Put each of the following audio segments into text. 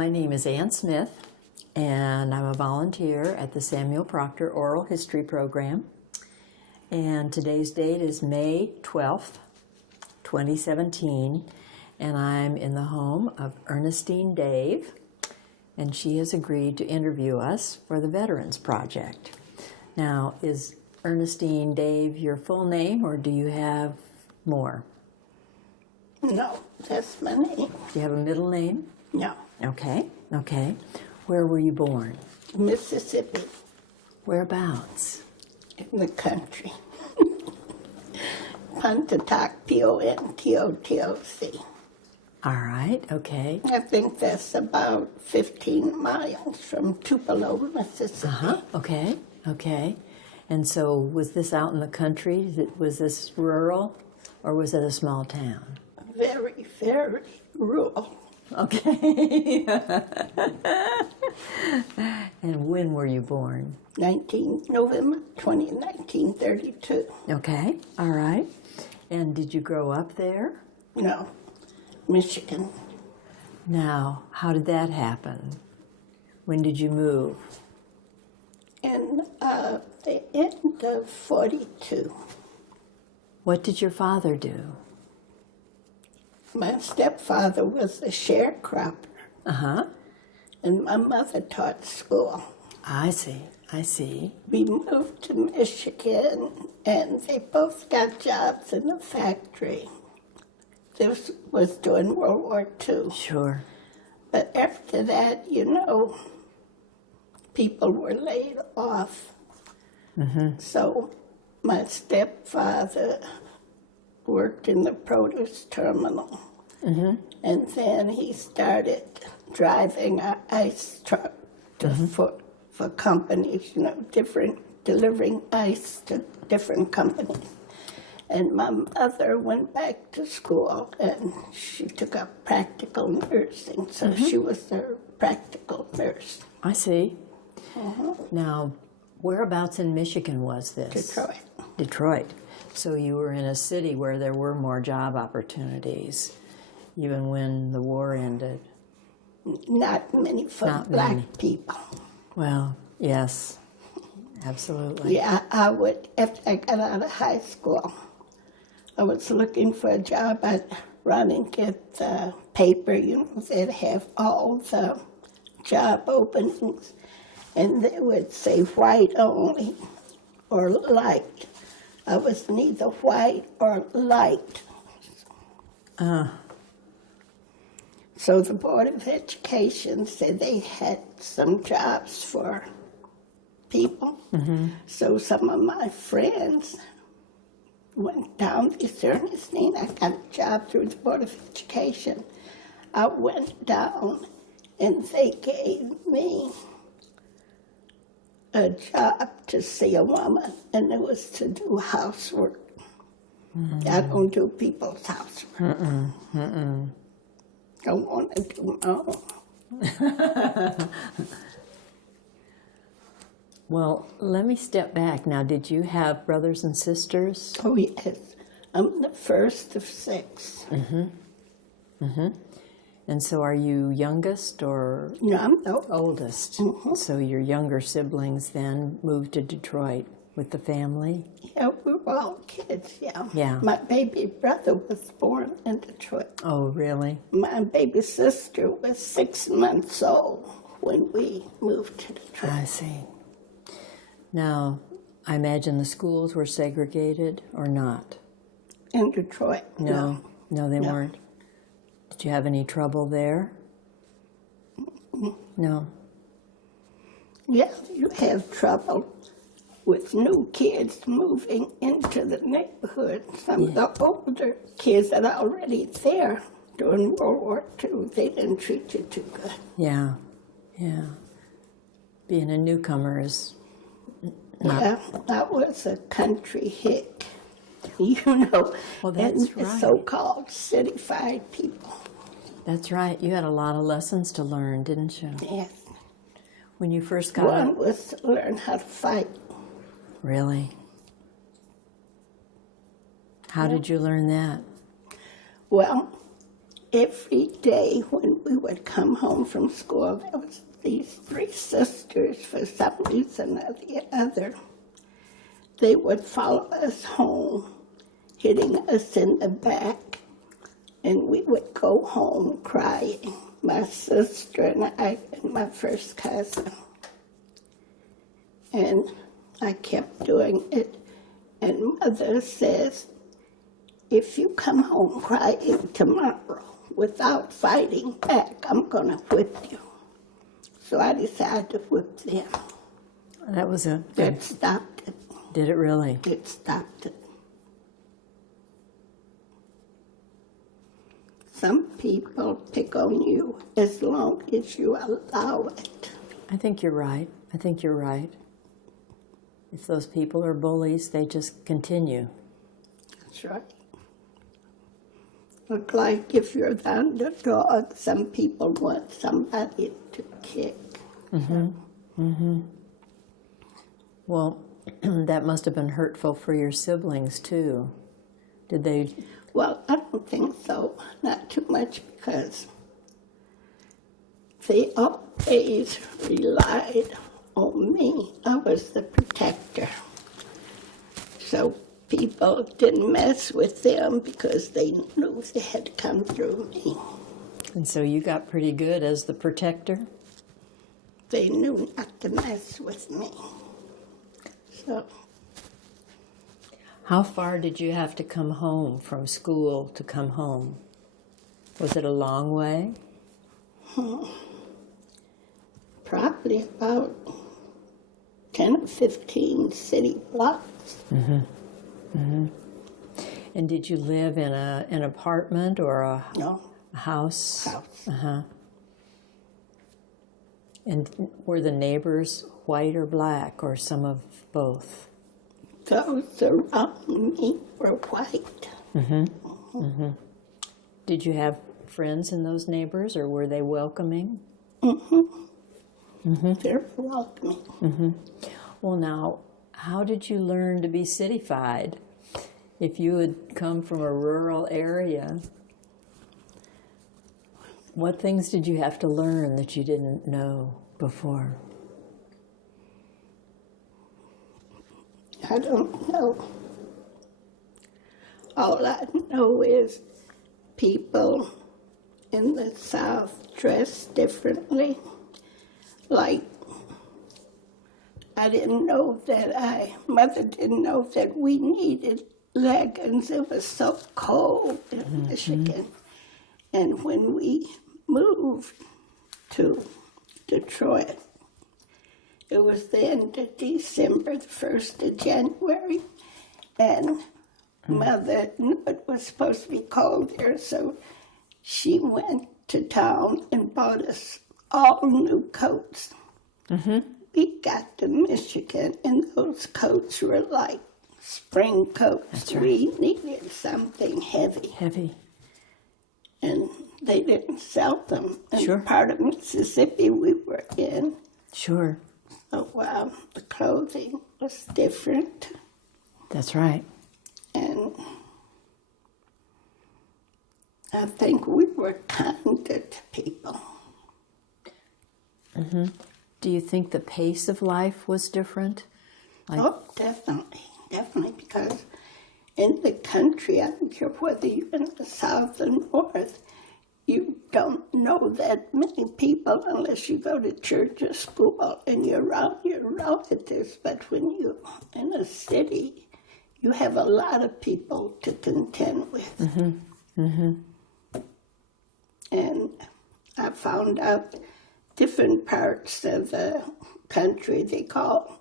My name is Ann Smith, and I'm a volunteer at the Samuel Proctor Oral History Program. And today's date is May 12th, 2017, and I'm in the home of Ernestine Dave, and she has agreed to interview us for the Veterans Project. Now, is Ernestine Dave your full name, or do you have more? No, that's my name. Do you have a middle name? No. Okay. Where were you born? Mississippi, Whereabouts? in the country. Pontotoc, Pontotoc. All right, okay. I think that's about 15 miles from Tupelo, Mississippi. Okay. And so was this out in the country? Was this rural, or was it a small town? Very, very rural. Okay. And when were you born? November 20, 1932. Okay, all right. And did you grow up there? No, Michigan. Now, how did that happen? When did you move? In the end of 42. What did your father do? My stepfather was a sharecropper. Uh-huh. And my mother taught school. I see. We moved to Michigan, and they both got jobs in the factory. This was during World War II. Sure. But after that, people were laid off. Mm-hmm. So my stepfather worked in the produce terminal. Mm-hmm. And then he started driving an ice truck for companies, delivering ice to different companies. And my mother went back to school, and she took up practical nursing, so she was a practical nurse. I see. Now, whereabouts in Michigan was this? Detroit. So you were in a city where there were more job opportunities, even when the war ended. Not many for black people. Well, yes, absolutely. Yeah, after I got out of high school, I was looking for a job. I'd run and get the paper, they'd have all the job openings, and they would say white only or light. I was neither white or light. So the Board of Education said they had some jobs for people. So some of my friends went down to Ernestine. I got a job through the Board of Education. I went down, and they gave me a job to see a woman, and it was to do housework. I don't do people's housework. I want to do my own. Well, let me step back. Now, did you have brothers and sisters? Oh, yes. I'm the first of 6. And so are you youngest or No, I'm the oldest? So your younger siblings then moved to Detroit with the family? Yeah, we were all kids, yeah. Yeah. My baby brother was born in Detroit. Oh, really? My baby sister was 6 months old when we moved to Detroit. I see. Now, I imagine the schools were segregated or not? In Detroit? No, they weren't. Did you have any trouble there? No. Yeah, you have trouble with new kids moving into the neighborhood. Some of the older kids that are already there during World War II, they didn't treat you too good. Yeah. Being a newcomer is not... Yeah, I was a country hick, well, that's and right. So-called cityfied people. That's right. You had a lot of lessons to learn, didn't you? Yes. When you first got One was to learn how to fight. Really? How did you learn that? Well, every day when we would come home from school, there was these three sisters, for some reason or the other. They would follow us home, hitting us in the back, and we would go home crying, my sister and I and my first cousin. And I kept doing it, and Mother says, if you come home crying tomorrow without fighting back, I'm going to whip you. So I decided to whip them. That was That stopped it. Did it really? It stopped it. Some people pick on you as long as you allow it. I think you're right. I think you're right. If those people are bullies, they just continue. That's right. Look like if you're the underdog, some people want somebody to kick. Well, that must have been hurtful for your siblings, too. Did they? Well, I don't think so. Not too much, because they always relied on me. I was the protector. So people didn't mess with them because they knew they had to come through me. And so you got pretty good as the protector? They knew not to mess with me. So, How far did you have to come home from school to come home? Was it a long way? probably about 10 or 15 city blocks. And did you live in an apartment or a No, house? house. And were the neighbors white or black, or some of both? Those around me were white. Did you have friends in those neighbors, or were they welcoming? They're welcoming. Well, now, how did you learn to be cityfied? If you had come from a rural area, what things did you have to learn that you didn't know before? I don't know. All I know is people in the South dress differently. Like, I didn't know that Mother didn't know that we needed leggings. It was so cold in Michigan. And when we moved to Detroit, it was the end of December, the 1st of January, and Mother knew it was supposed to be cold there, so she went to town and bought us all new coats. We got to Michigan, and those coats were like spring coats. That's right. We needed something heavy. Heavy. And they didn't sell them in Sure. the part of Mississippi we were in. Sure. So, the clothing was different. That's right. And I think we were kinder to people. Do you think the pace of life was different? Oh, definitely, because in the country, I don't care whether you're in the South or North, you don't know that many people unless you go to church or school and you're around your relatives. But when you're in a city, you have a lot of people to contend with. And I found out different parts of the country, they call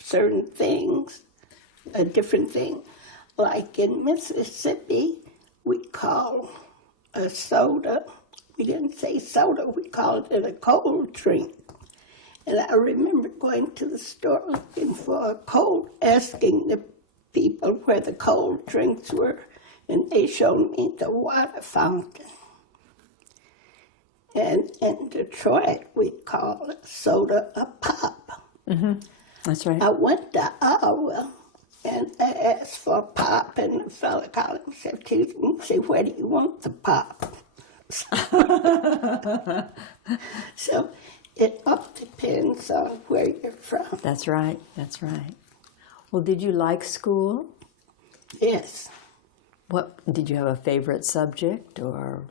certain things a different thing. Like in Mississippi, we call a soda, we didn't say soda, we called it a cold drink. And I remember going to the store looking for a cold, asking the people where the cold drinks were, and they showed me the water fountain. And in Detroit, we call a soda a pop. That's right. I went to Iowa and I asked for a pop, and the fella called himself to me and said, "Where do you want the pop?" So it all depends on where you're from. That's right. That's right. Well, did you like school? Yes, What did you have a favorite subject or?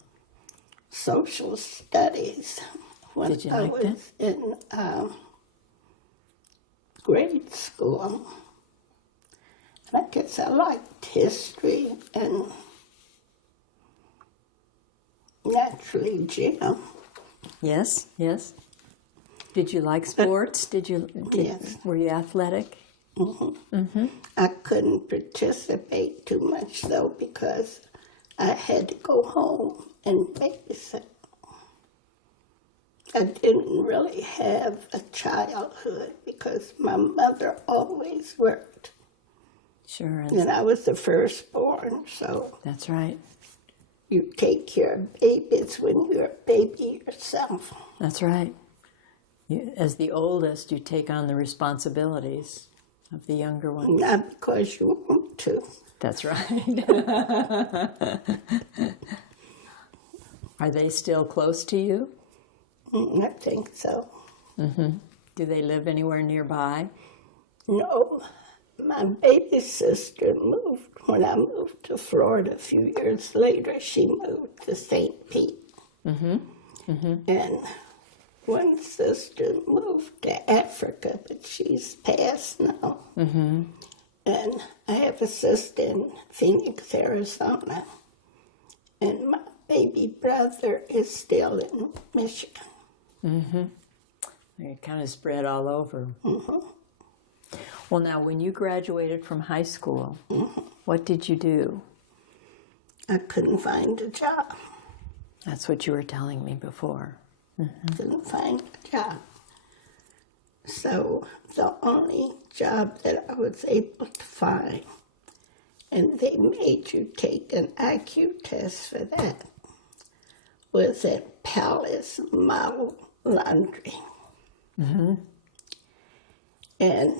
social studies. When Did you I like was in grade school, I guess I liked history and naturally gym. Yes, yes. Did you like sports? Yes. Were you athletic? I couldn't participate too much though because I had to go home and babysit. I didn't really have a childhood because my mother always worked. Sure. And I was the firstborn, so That's right. you take care of babies when you're a baby yourself. That's right. As the oldest, you take on the responsibilities of the younger ones. Not because you want to. That's right. Are they still close to you? I think so. Do they live anywhere nearby? No, my baby sister moved. When I moved to Florida a few years later, she moved to St. Pete. And one sister moved to Africa, but she's passed now. And I have a sister in Phoenix, Arizona. And my baby brother is still in Michigan. They're kind of spread all over. Well, now, when you graduated from high school, what did you do? I couldn't find a job. That's what you were telling me before. Couldn't find a job. So the only job that I was able to find, and they made you take an IQ test for that, was at Palace Model Laundry. And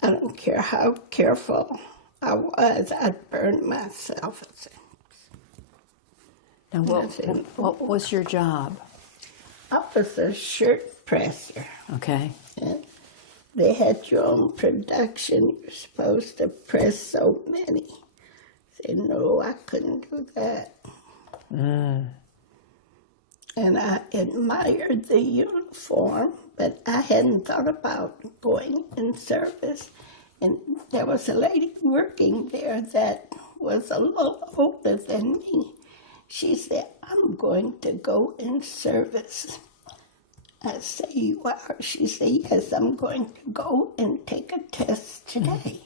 I don't care how careful I was, I'd burn myself. Now, what was your job? I was a shirt presser. Okay. And they had your own production. You're supposed to press so many. I said, no, I couldn't do that. And I admired the uniform, but I hadn't thought about going in service. And there was a lady working there that was a little older than me. She said, I'm going to go in service. I said, you are? She said, yes, I'm going to go and take a test today.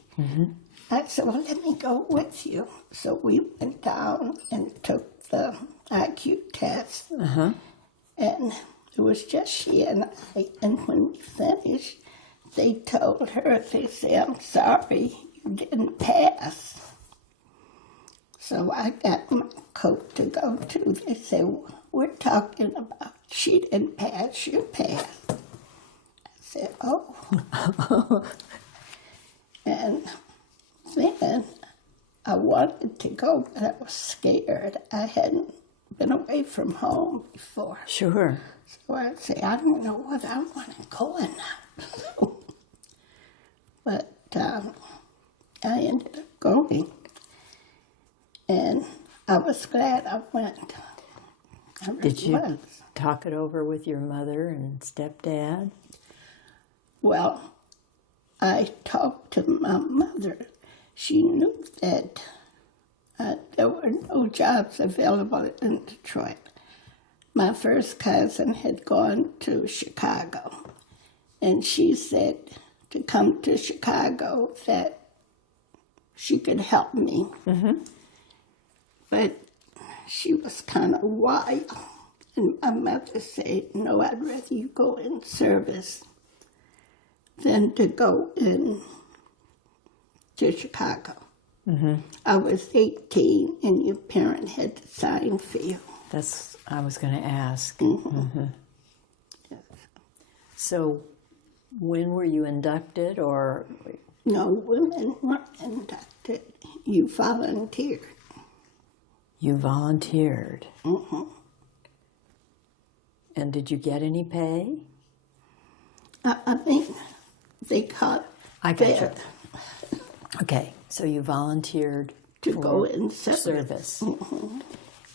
I said, well, let me go with you. So we went down and took the IQ test. And it was just she and I. And when we finished, they told her, they said, I'm sorry, you didn't pass. So I got my coat to go to. They said, we're talking about she didn't pass, you passed. I said, oh. And then I wanted to go, but I was scared. I hadn't been away from home before. Sure. So I said, I don't know what I want to go in now. But I ended up going. And I was glad I went. I really Did you was. talk it over with your mother and stepdad? Well, I talked to my mother. She knew that there were no jobs available in Detroit. My first cousin had gone to Chicago, and she said to come to Chicago that she could help me. But she was kind of wild. And my mother said, no, I'd rather you go in service than to go in to Chicago. I was 18, and your parent had to sign for you. That's I was going to ask. Yes. So, when were you inducted, or? No, women weren't inducted. You volunteered. You volunteered. Mm-hmm. And did you get any pay? I mean, they caught I got you. Okay, so you volunteered to for go in service. Mm-hmm.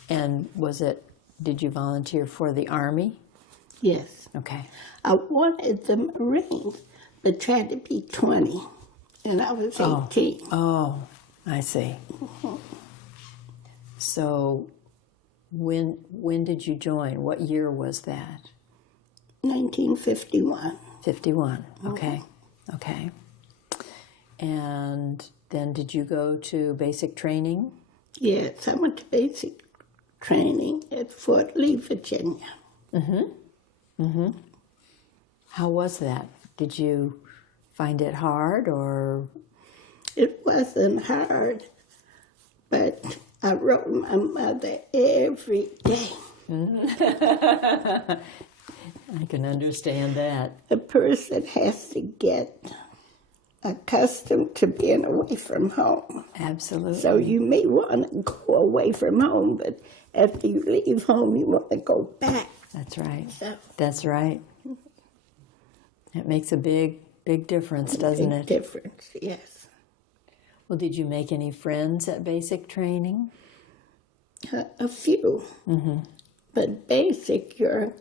And did you volunteer for the Army? Yes. Okay. I wanted the Marines, but tried to be 20, and I was 18. Oh, I see. Mm-hmm. So when did you join? What year was that? 1951. 51, okay. Mm-hmm. Okay. And then did you go to basic training? Yes, I went to basic training at Fort Lee, Virginia. Mm-hmm. Mm-hmm. How was that? Did you find it hard or? It wasn't hard, but I wrote my mother every day. I can understand that. A person has to get accustomed to being away from home. Absolutely. So you may want to go away from home, but after you leave home, you want to go back. That's right. So, that's right. It makes a big difference, doesn't it? Big difference, yes. Well, did you make any friends at basic training? A few. Mm-hmm. But basic, you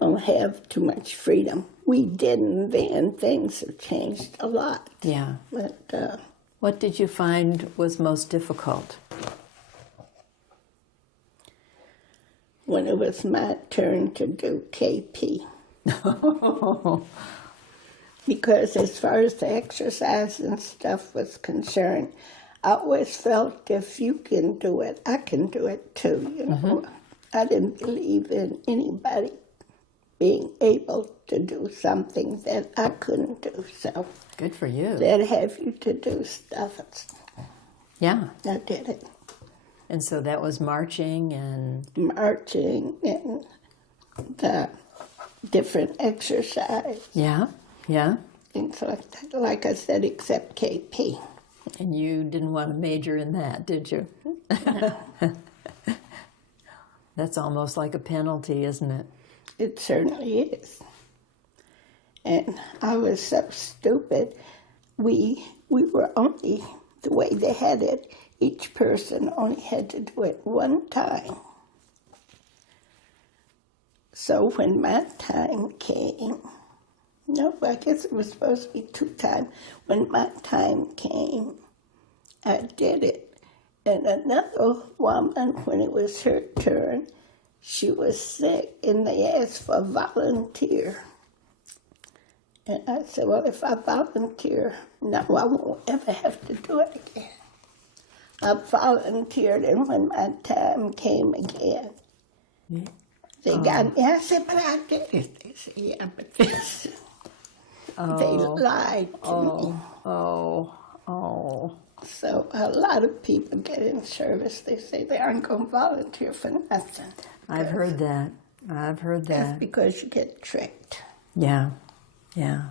don't have too much freedom. We didn't then. Things have changed a lot. Yeah. But what did you find was most difficult? When it was my turn to do KP. Because as far as the exercise and stuff was concerned, I always felt if you can do it, I can do it too. You know, mm-hmm. I didn't believe in anybody being able to do something that I couldn't do. So good for you. They'd have you to do stuff. Yeah, I did it. And so that was marching and the different exercise. Yeah, yeah. Things like that. Like I said, except KP. And you didn't want to major in that, did you? No. That's almost like a penalty, isn't it? It certainly is. And I was so stupid. We were only, the way they had it, each person only had to do it one time. So when my time came, no, I guess it was supposed to be 2 times. When my time came, I did it. And another woman, when it was her turn, she was sick, and they asked for a volunteer. And I said, well, if I volunteer, no, I won't ever have to do it again. I volunteered, and when my time came again, they got me. I said, but I did it. They said, yeah, but this, they lied to me. So a lot of people get in service. They say they aren't going to volunteer for nothing. I've heard that. That's because you get tricked. Yeah, yeah.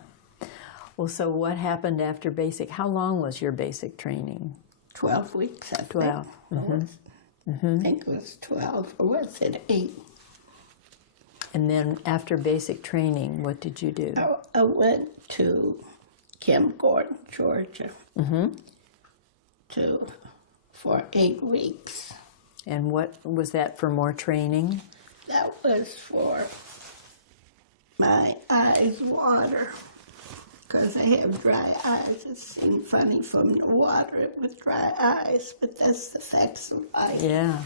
Well, so what happened after basic? How long was your basic training? 12 weeks, I think. 12. Mm-hmm. I think it was 12, or was it 8? And then after basic training, what did you do? I went to Camp Gordon, Georgia, for 8 weeks. And what was that for, more training? That was for my eyes water, because I have dry eyes. It seemed funny for me to water it with dry eyes, but that's the facts of life. Yeah.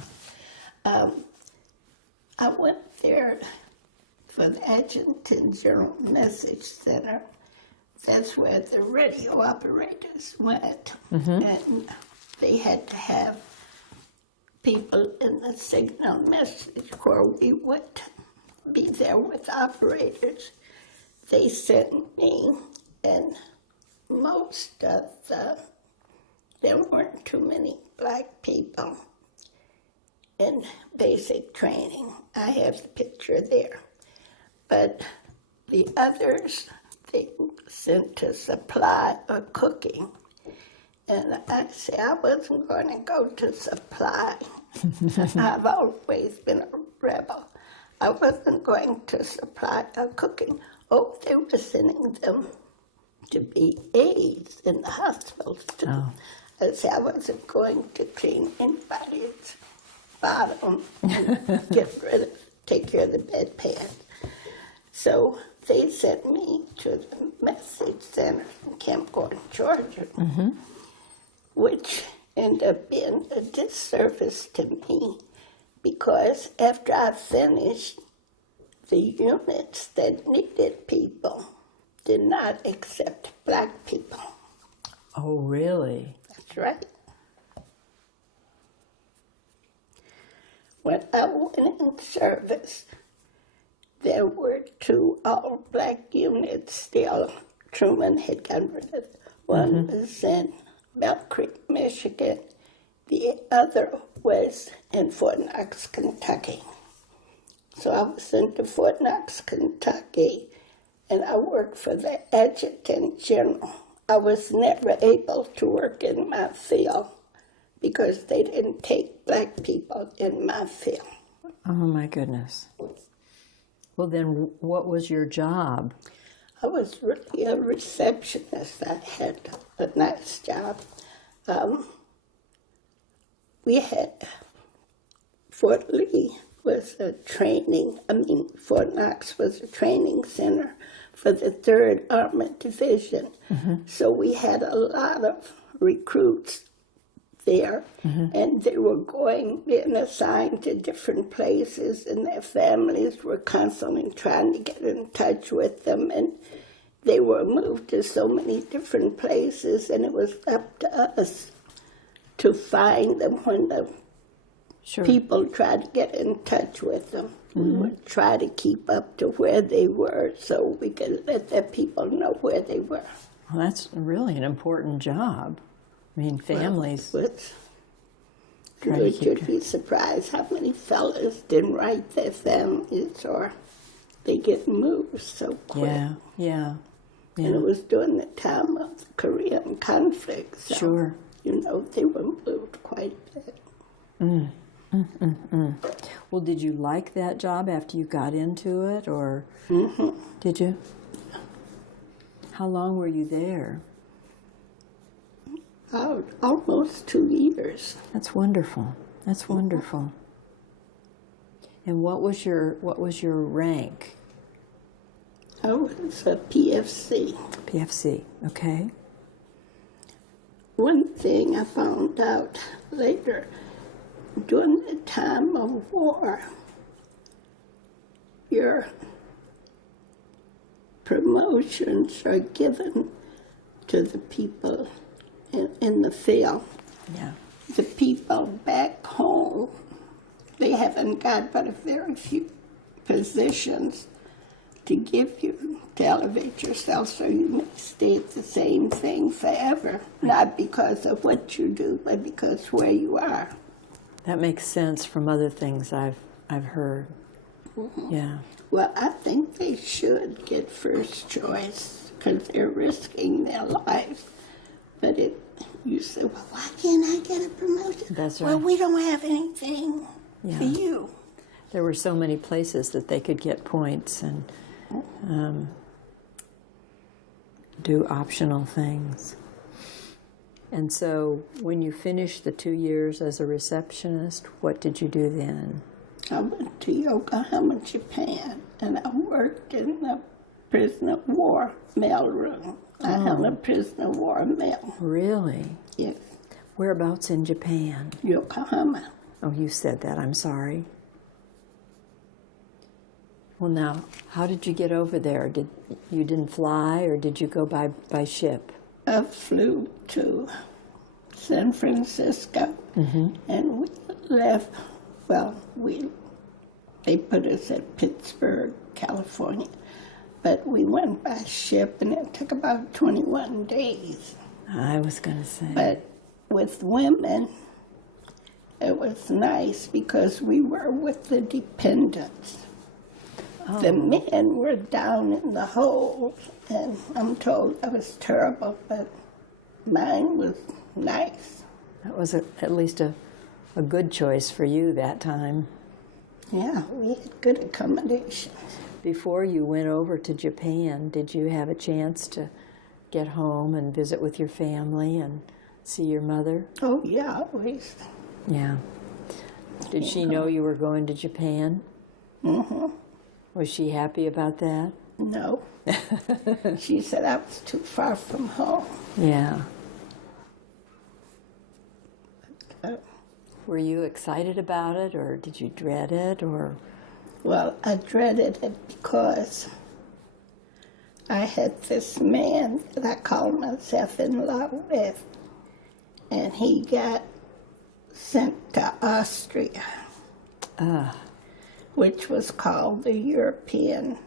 I went there for the Adjutant General Message Center. That's where the radio operators went, and they had to have people in the signal message corps. We would be there with operators. They sent me, and most of there weren't too many black people in basic training. I have the picture there. But the others, they sent to supply or cooking. And I said I wasn't going to go to supply. I've always been a rebel. I wasn't going to supply or cooking. Oh, they were sending them to be aides in the hospitals too. Oh. I said I wasn't going to clean anybody's bottom and take care of the bedpan. So they sent me to the message center in Camp Gordon, Georgia, which ended up being a disservice to me because after I finished, the units that needed people did not accept black people. Oh, really? That's right. When I went in service, there were 2 all-black units still. Truman had gotten rid of. One was in Bell Creek, Michigan. The other was in Fort Knox, Kentucky. So I was sent to Fort Knox, Kentucky, and I worked for the Adjutant General. I was never able to work in my field because they didn't take black people in my field. Oh, my goodness. Well, then what was your job? I was really a receptionist. I had a nice job. We had Fort Lee was a Fort Knox was a training center for the 3rd Armored Division. So we had a lot of recruits there, and they were being assigned to different places, and their families were constantly trying to get in touch with them, and they were moved to so many different places, and it was up to us to find them when the people tried to get in touch with them. We would try to keep up to where they were so we could let their people know where they were. Well, that's really an important job. I mean, families. You should be surprised how many fellas didn't write their families or they get moved so quick. Yeah. And it was during the time of the Korean conflict. So, they were moved quite a bit. Well, did you like that job after you got into it, or did you? How long were you there? Almost 2 years. That's wonderful. That's wonderful. And what was your rank? I was a PFC. PFC, okay. One thing I found out later, during the time of war, your promotions are given to the people in the field. Yeah. The people back home, they haven't got but a very few positions to give you to elevate yourself so you may stay at the same thing forever, not because of what you do, but because where you are. That makes sense from other things I've heard. Yeah. Well, I think they should get first choice because they're risking their lives. But you say, well, why can't I get a promotion? That's right. Well, we don't have anything for you. There were so many places that they could get points and do optional things. And so when you finished the 2 years as a receptionist, what did you do then? I went to Yokohama, Japan, and I worked in the prisoner of war mail room. I held a prisoner of war mail. Really? Yes. Whereabouts in Japan? Yokohama. Oh, you said that. I'm sorry. Well, now, how did you get over there? You didn't fly, or did you go by ship? I flew to San Francisco, and we left. Well, they put us at Pittsburgh, California, but we went by ship, and it took about 21 days. I was going to say. But with women, it was nice because we were with the dependents. Oh. The men were down in the hold, and I'm told that was terrible, but mine was nice. That was at least a good choice for you that time. Yeah, we had good accommodations. Before you went over to Japan, did you have a chance to get home and visit with your family and see your mother? Oh, yeah, always. Yeah. Did she know you were going to Japan? Mm-hmm. Was she happy about that? No. She said I was too far from home. Yeah. Uh, Were you excited about it, or did you dread it, or? Well, I dreaded it because I had this man that I called myself in love with, and he got sent to Austria, which was called the European,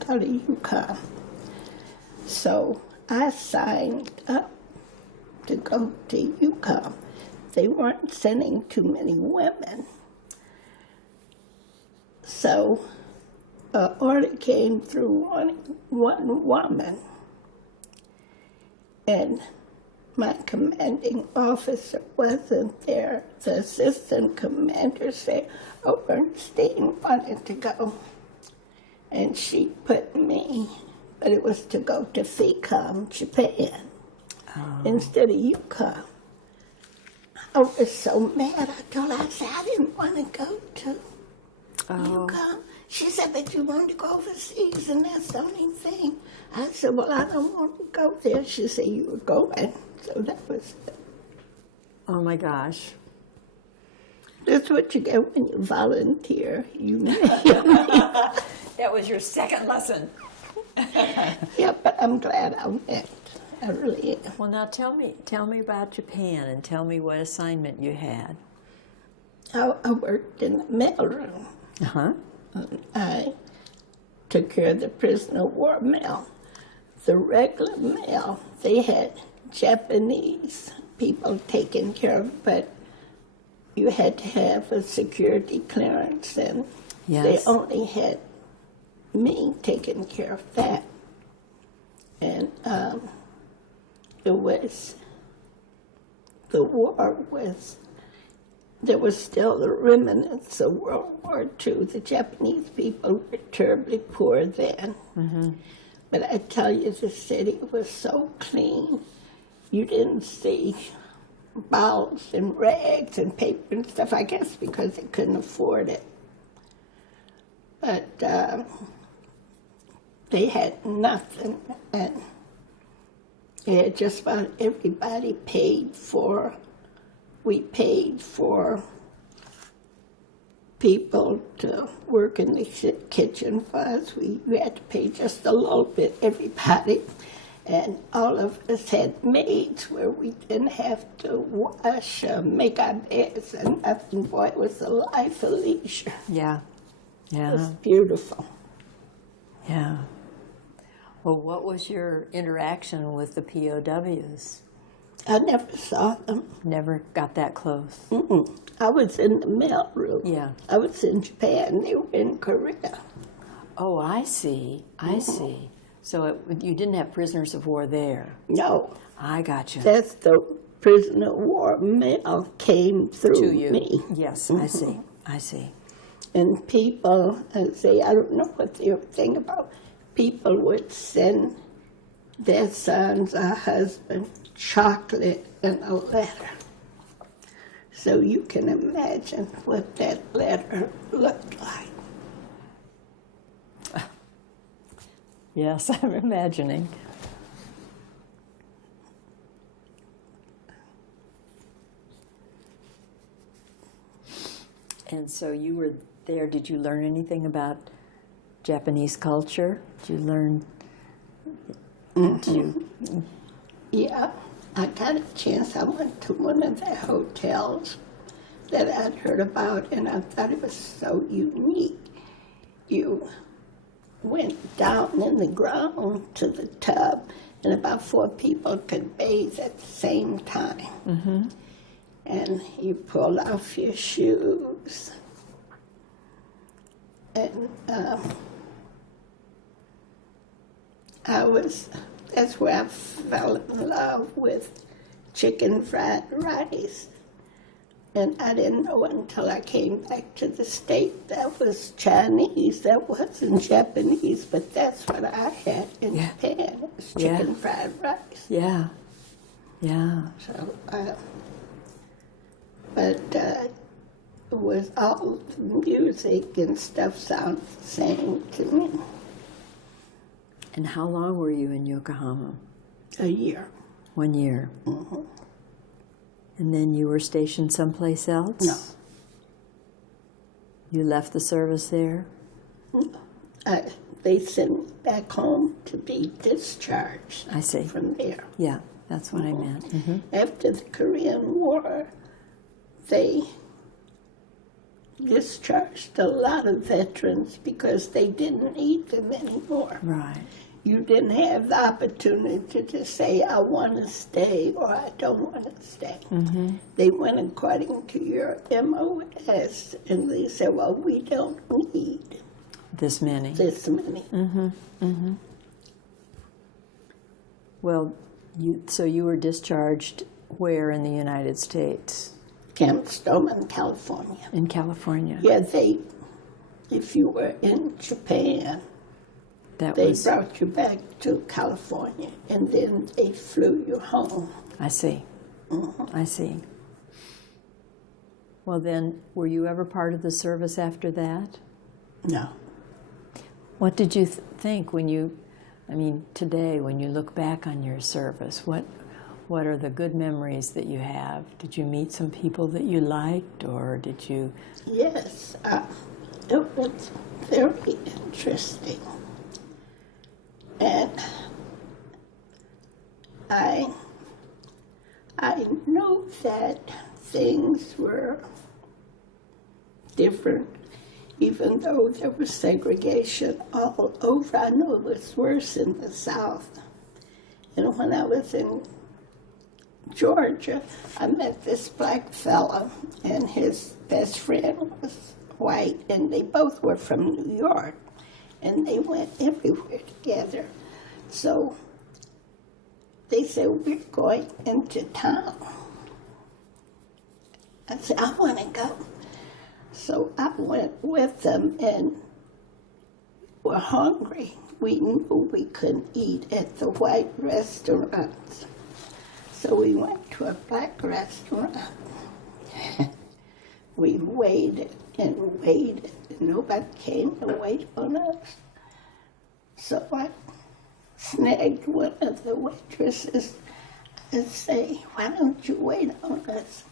called the Yukon. So I signed up to go to Yukon. They weren't sending too many women. So an order came through one woman, and my commanding officer wasn't there. The assistant commander said, oh, Ernestine wanted to go. And she put me, but it was to go to FECOM, Japan, instead of Yukon. I was so mad. I told her, I said, I didn't want to go to Yukon. She said, but you wanted to go overseas, and that's the only thing. I said, well, I don't want to go there. She said, you were going. So that was it. Oh, my gosh. That's what you get when you volunteer. That was your second lesson. Yeah, but I'm glad I went. I really am. Well, now tell me about Japan, and tell me what assignment you had. I worked in the mailroom. Uh-huh. I took care of the prisoner of war mail. The regular mail, they had Japanese people taking care of, but you had to have a security clearance, and they only had me taking care of that. And there was still the remnants of World War II. The Japanese people were terribly poor then. Mm-hmm. But I tell you, the city was so clean. You didn't see bowels and rags and paper and stuff, I guess because they couldn't afford it. But they had nothing, and just about everybody paid for. We paid for people to work in the kitchen for us. We had to pay just a little bit, everybody. And all of us had maids where we didn't have to wash, make our beds and nothing. Boy, it was a life of leisure. Yeah. Yeah. It was beautiful. Yeah. Well, what was your interaction with the POWs? I never saw them. Never got that close? Mm-mm. I was in the mailroom. Yeah. I was in Japan. They were in Korea. Oh, I see. I see. So you didn't have prisoners of war there? No. I got you. That's the prisoner of war mail came through To you. me. Yes, I see. I see. And people, I say, I don't know what they were thinking about. People would send their sons or husband chocolate and a letter. So you can imagine what that letter looked like. Yes, I'm imagining. And so you were there. Did you learn anything about Japanese culture? Did you learn? Yeah, I got a chance. I went to one of the hotels that I'd heard about, and I thought it was so unique. You went down in the ground to the tub, and about 4 people could bathe at the same time. Mm-hmm. And you pull off your shoes. And that's where I fell in love with chicken fried rice. And I didn't know until I came back to the state that was Chinese, that wasn't Japanese, but that's what I had in Japan, was chicken fried rice. Yeah. So, but with all the music and stuff sounds the same to me. And how long were you in Yokohama? A year. 1 year. Mm-hmm. And then you were stationed someplace else? No. You left the service there? They sent me back home to be discharged. I see. From there. Yeah, that's what I meant. Mm-hmm. After the Korean War, they discharged a lot of veterans because they didn't need them anymore. Right. You didn't have the opportunity to say, I want to stay or I don't want to stay. Mm-hmm. They went according to your MOS, and they said, well, we don't need this many. Mm-hmm. Mm-hmm. Well, so you were discharged where in the United States? Camp Stoneman, California. In California? Yeah, if you were in Japan, they brought you back to California, and then they flew you home. I see. Mm-hmm. I see. Well, then, were you ever part of the service after that? No. What did you think today, when you look back on your service, what are the good memories that you have? Did you meet some people that you liked, or did you? Yes, it was very interesting. And I know that things were different, even though there was segregation all over. I know it was worse in the South. And when I was in Georgia, I met this black fella, and his best friend was white, and they both were from New York. And they went everywhere together. So they said, we're going into town. I said, I want to go. So I went with them, and we were hungry. We knew we couldn't eat at the white restaurants. So we went to a black restaurant. We waited and waited, and nobody came to wait on us. So I snagged one of the waitresses and say, why don't you wait on us?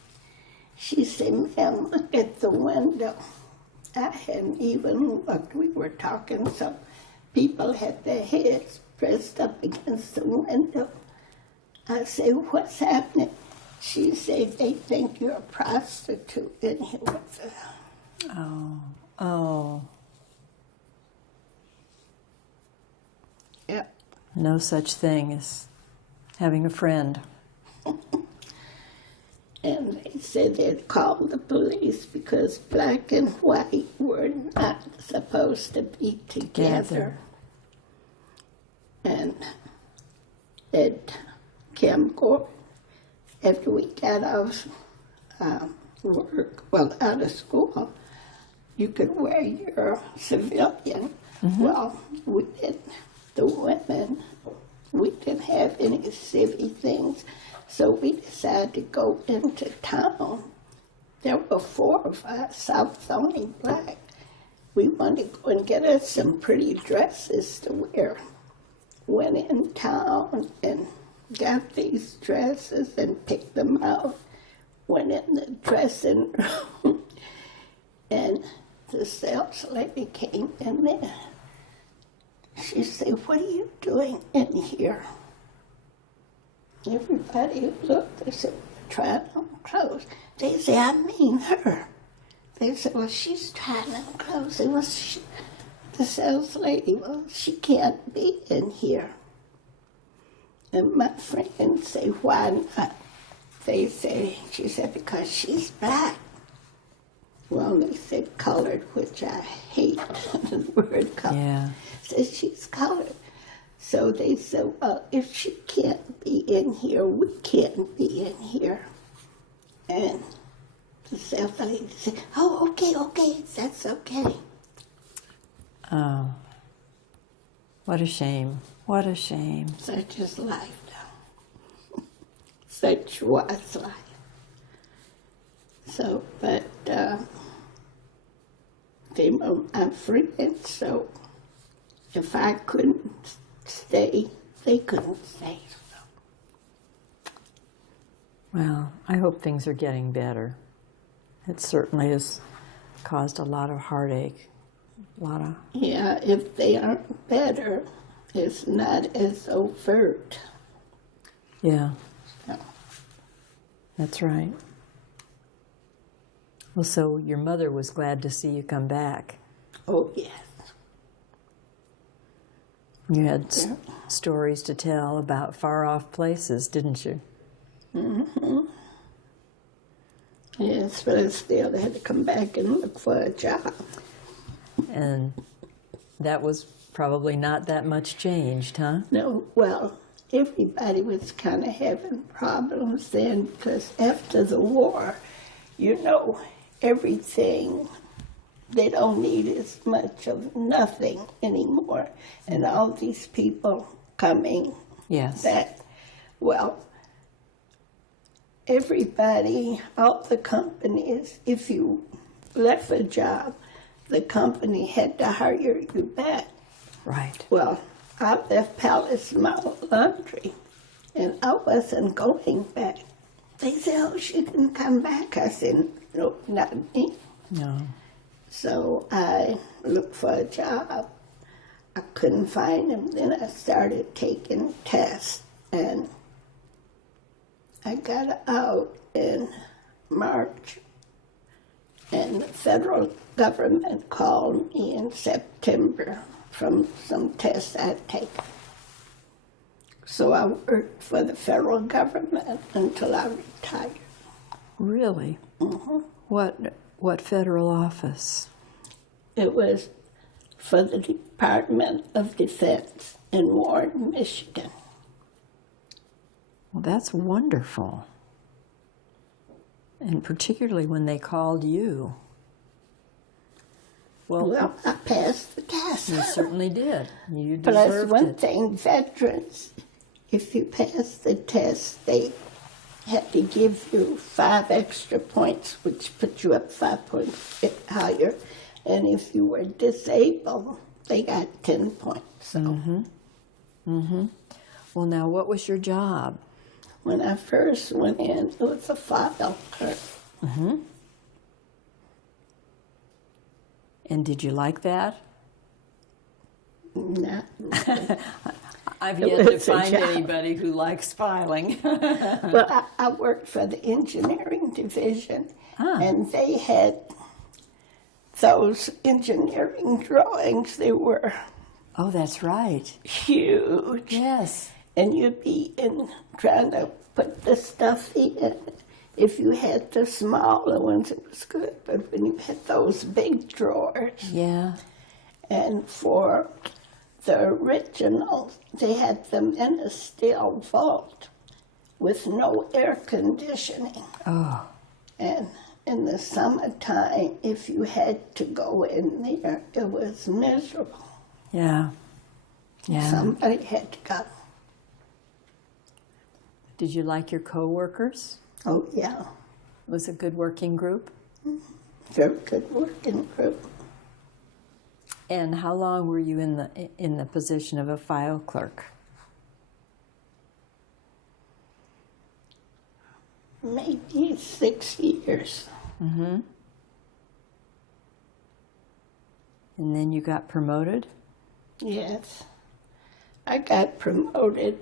She said, ma'am, look at the window. I hadn't even looked. We were talking, so people had their heads pressed up against the window. I said, what's happening? She said, they think you're a prostitute in here with them. Oh. Yeah. No such thing as having a friend. And they said they'd call the police because black and white were not supposed to be together. And at Camp Gore, after we got off work, out of school, you could wear your civilian. Mm-hmm. Well, we didn't. The women, we didn't have any civvy things, so we decided to go into town. There were 4 of us, I was only black. We wanted to go and get us some pretty dresses to wear. Went in town and got these dresses and picked them out. Went in the dressing room, and the sales lady came in there. She said, what are you doing in here? Everybody looked. They said, we're trying on clothes. They said, I mean her. They said, well, she's trying on clothes. It was the sales lady. Well, she can't be in here. And my friends say, why not? They say, she said, because she's black. Well, they said colored, which I hate, the word colored. Yeah. Said she's colored. So they said, well, if she can't be in here, we can't be in here. And the cell lady said, oh, okay, that's okay. Oh, what a shame. What a shame. Such is life, though. Such was life. So, but they were my friends, so if I couldn't stay, they couldn't stay. Well, I hope things are getting better. It certainly has caused a lot of heartache. A lot of... Yeah, if they aren't better, it's not as overt. Yeah, So, that's right. Well, so your mother was glad to see you come back. oh, yes. You had Yeah. stories to tell about far-off places, didn't you? Mm-hmm. Yes, but I still had to come back and look for a job. And that was probably not that much changed, huh? No, well, everybody was kind of having problems then because after the war, you know, everything, they don't need as much of nothing anymore. And all these people coming Yes. back, well, everybody, all the companies, if you left a job, the company had to hire you back. Right. Well, I left Palace Mount Laundry, and I wasn't going back. They said, oh, she can come back. I said, no, not me. No. So I looked for a job. I couldn't find him. Then I started taking tests, and I got out in March, and the federal government called me in September from some tests I'd taken. So I worked for the federal government until I retired. Really? Mm-hmm. What federal office? It was for the Department of Defense in Warren, Michigan. Well, that's wonderful. And particularly when they called you. Well, I passed the test. You certainly did. You But that's deserved one it. thing, veterans, if you pass the test, they had to give you 5 extra points, which put you up 5 points higher. And if you were disabled, they got 10 points. So Well, now, what was your job? when I first went in, it was a file clerk. And did you like that? Not, I've It yet to was a find job. anybody who likes filing. well, I worked for the engineering division, and they had those engineering drawings. They were Oh, that's right. huge. Yes. And you'd be in trying to put the stuff in. If you had the smaller ones, it was good. But when you had those big drawers, Yeah. and for the originals, they had them in a steel vault with no air conditioning. Oh, And in the summertime, if you had to go in there, it was miserable. yeah. Yeah. Somebody had to go. Did you like your coworkers? Oh, yeah. Was it a good working group? Very good working group. And how long were you in the position of a file clerk? Maybe 6 years. And then you got promoted? Yes. I got promoted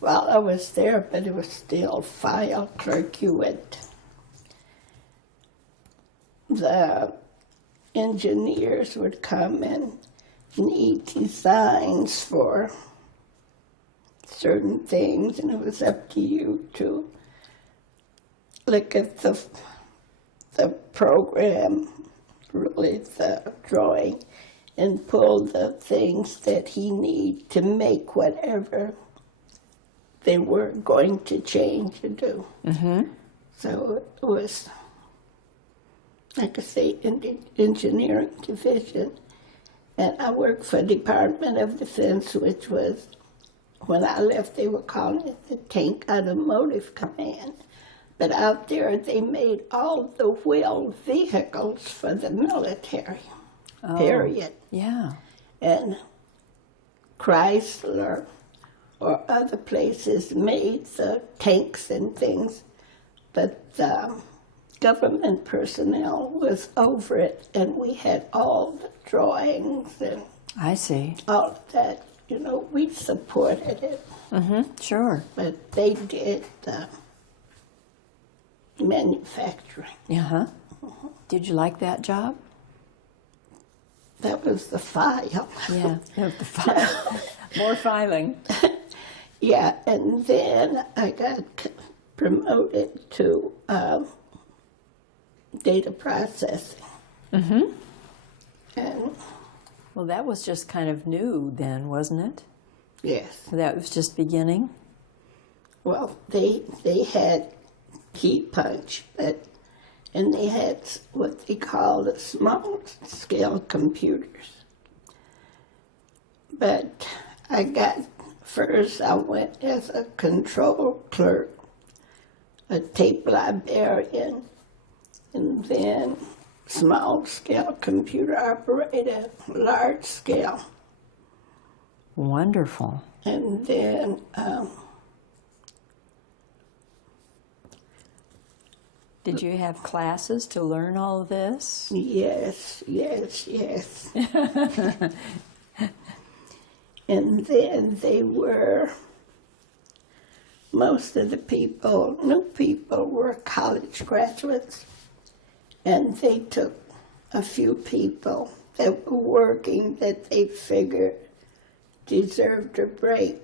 while I was there, but it was still file clerk. The engineers would come and need designs for certain things, and it was up to you to look at the program, really the drawing, and pull the things that he need to make whatever they were going to change or do. Mm-hmm. So it was, like I say, in the engineering division. And I worked for Department of Defense, which was, when I left, they were calling it the Tank Automotive Command. But out there, they made all the wheeled vehicles for the military, period. Yeah. And Chrysler or other places made the tanks and things, but the government personnel was over it, and we had all the drawings and I see. all of that. You know, we supported it. Mm-hmm. Sure. But they did the manufacturing. Uh-huh. Did you like that job? That was the file. Yeah. The file. More filing. Yeah, and then I got promoted to data processing. Mm-hmm. And Well, that was just kind of new then, wasn't it? yes, That was just beginning? well, they had key punch, and they had what they call the small scale computers. But I went as a control clerk, a tape librarian, and then small scale computer operator, large scale. Wonderful. And then Did you have classes to learn all of this? yes. And then most of the new people were college graduates, and they took a few people that were working that they figured deserved a break.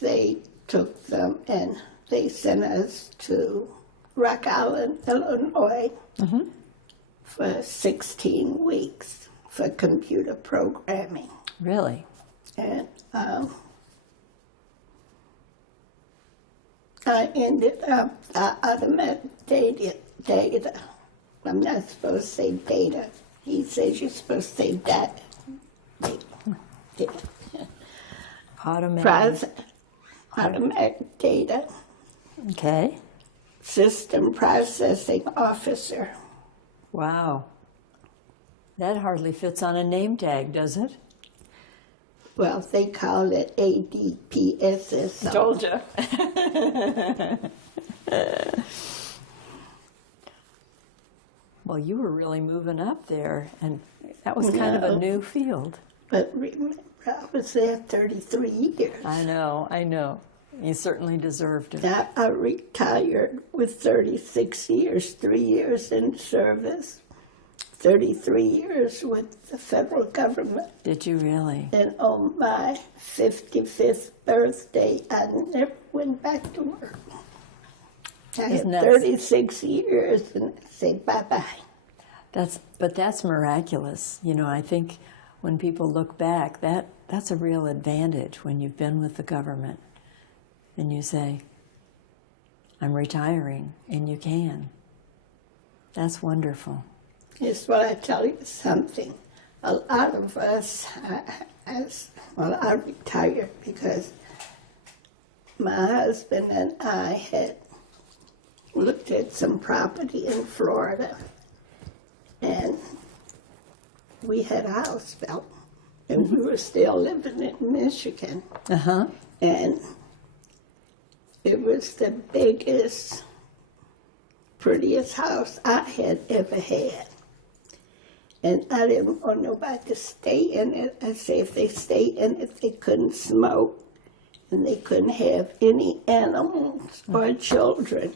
They took them and they sent us to Rock Island, Illinois, for 16 weeks for computer programming. Really? And I ended up automatic data. I'm not supposed to say data. He says you're supposed to say data. Automatic data. Okay. System processing officer. Wow. That hardly fits on a name tag, does it? Well, they call it ADPSS. Told you. Well, you were really moving up there, and that was kind of a new field. But remember, I was there 33 years. I know. You certainly deserved it. I retired with 36 years, 3 years in service, 33 years with the federal government. Did you really? And on my 55th birthday, I never went back to work. I had 36 years and I say bye-bye. That's miraculous. You know, I think when people look back, that's a real advantage when you've been with the government and you say, I'm retiring, and you can. That's wonderful. It's what I tell you something. A lot of us, I retired because my husband and I had looked at some property in Florida, and we had a house built, and we were still living in Michigan. And it was the biggest, prettiest house I had ever had. And I didn't want nobody to stay in it. I said if they stayed in it, they couldn't smoke, and they couldn't have any animals or children.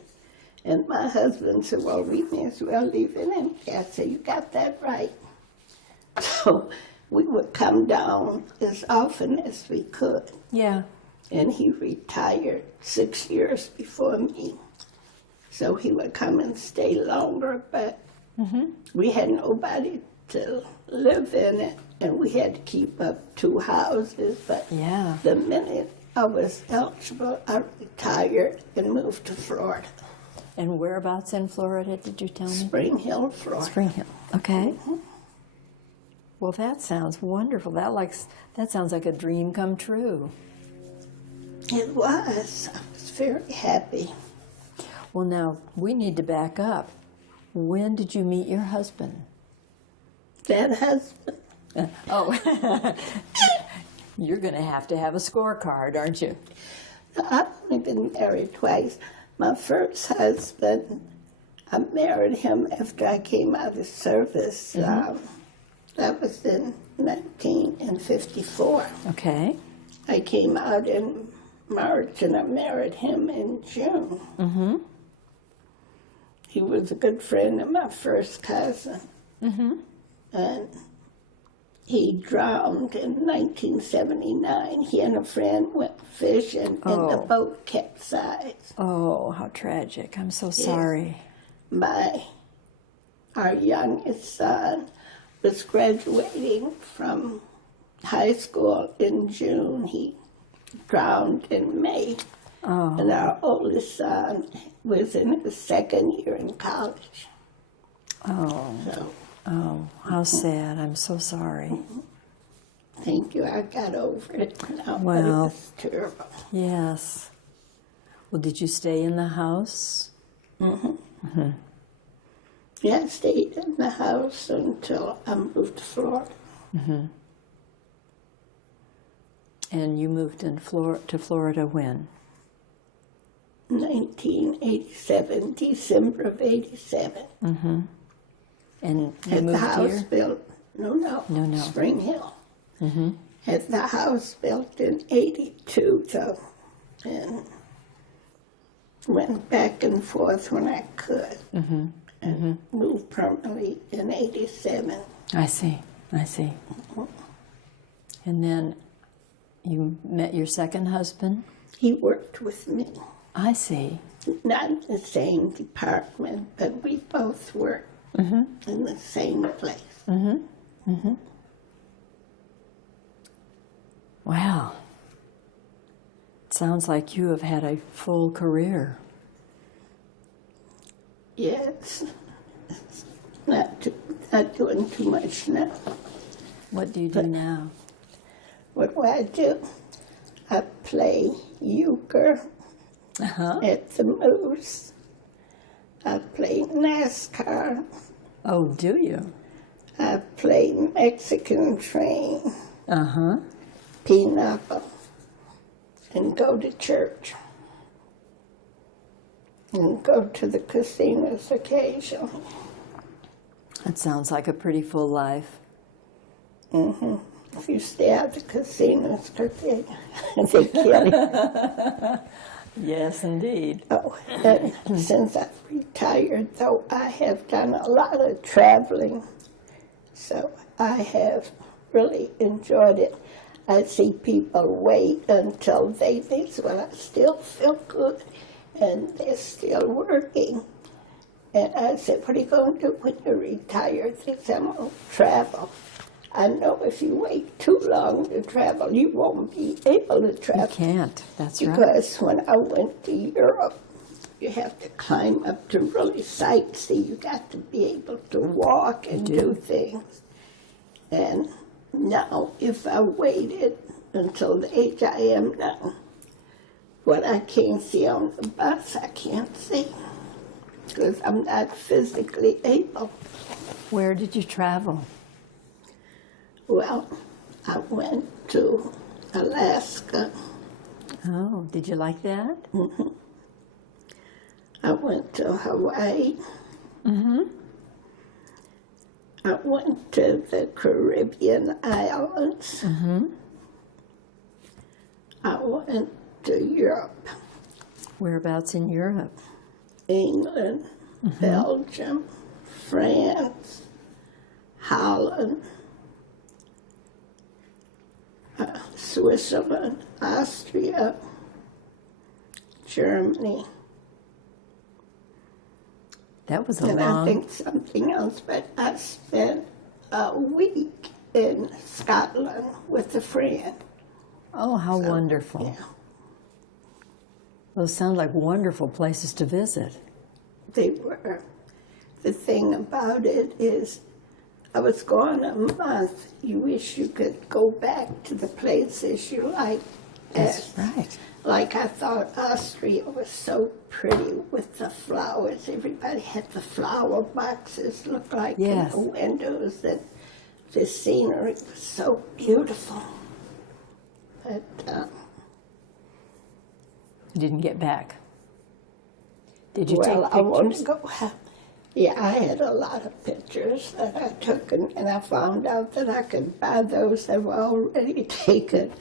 And my husband said, well, we may as well leave it empty. I said, you got that right. So we would come down as often as we could. Yeah. And he retired 6 years before me. So he would come and stay longer, but we had nobody to live in it, and we had to keep up 2 houses. But Yeah. the minute I was eligible, I retired and moved to Florida. And whereabouts in Florida did you tell me? Spring Hill, Florida. Spring Hill. Okay. Well, that sounds wonderful. That sounds like a dream come true. It was. I was very happy. Well, now we need to back up. When did you meet your husband? That husband, Oh, you're going to have a scorecard, aren't you? I've only been married twice. My first husband, I married him after I came out of service. That was in 1954. Okay. I came out in March and I married him in June. Mm-hmm. He was a good friend of my first cousin. Mm-hmm. And he drowned in 1979. He and a friend went fishing and the boat capsized. Oh, how tragic. I'm so sorry. Our youngest son was graduating from high school in June. He drowned in May. Oh. And our oldest son was in his second year in college. Oh. So, Oh, how sad. I'm so sorry. thank you. I got over it now. But it Well. was terrible. Yes. Well, did you stay in the house? Yeah, I stayed in the house until I moved to Florida. And you moved to Florida when? 1987, December of 87. And you Had the moved house here? built, no, No. Spring Hill. Had the house built in 82, though, and went back and forth when I could, and moved permanently in 87. I see. And then you met your second husband? He worked with me, I see. not in the same department, but we both worked in the same place. Wow. It sounds like you have had a full career. Yes, not doing too much now. What do you do now? What do? I play euchre at the Moose. I play NASCAR. Oh, do you? I play Mexican train, Uh-huh. pinochle, and go to church. And go to the casinos occasionally. That sounds like a pretty full life. If you stay at the casinos, they kill you. Yes, indeed. Oh, and since I've retired, though, I have done a lot of traveling. So I have really enjoyed it. I see people wait until they say, well, I still feel good, and they're still working. And I said, what are you going to do when you retire? They said, I'm going to travel. I know if you wait too long to travel, you won't be able to travel. You can't. That's right. Because when I went to Europe, you have to climb up to really sightsee. You got to be able to walk and do things. And now, if I waited until the age I am now, what I can't see on the bus, I can't see. Because I'm not physically able. Where did you travel? Well, I went to Alaska. Oh, did you like that? I went to Hawaii. I went to the Caribbean islands. I went to Europe, Whereabouts in Europe? England, Belgium, France, Holland, Switzerland, Austria, Germany. That was a And I long... think something else, but I spent a week in Scotland with a friend. Oh, how wonderful. Yeah, Those sound like wonderful places to visit. they were. The thing about it is, I was gone a month. You wish you could go back to the places you like. That's right. Like I thought Austria was so pretty with the flowers. Everybody had the flower boxes look like Yes. in the windows, and the scenery was so beautiful. But You didn't get back. Did you well, take I want pictures? to go. Yeah, I had a lot of pictures that I took, and I found out that I could buy those that were already taken,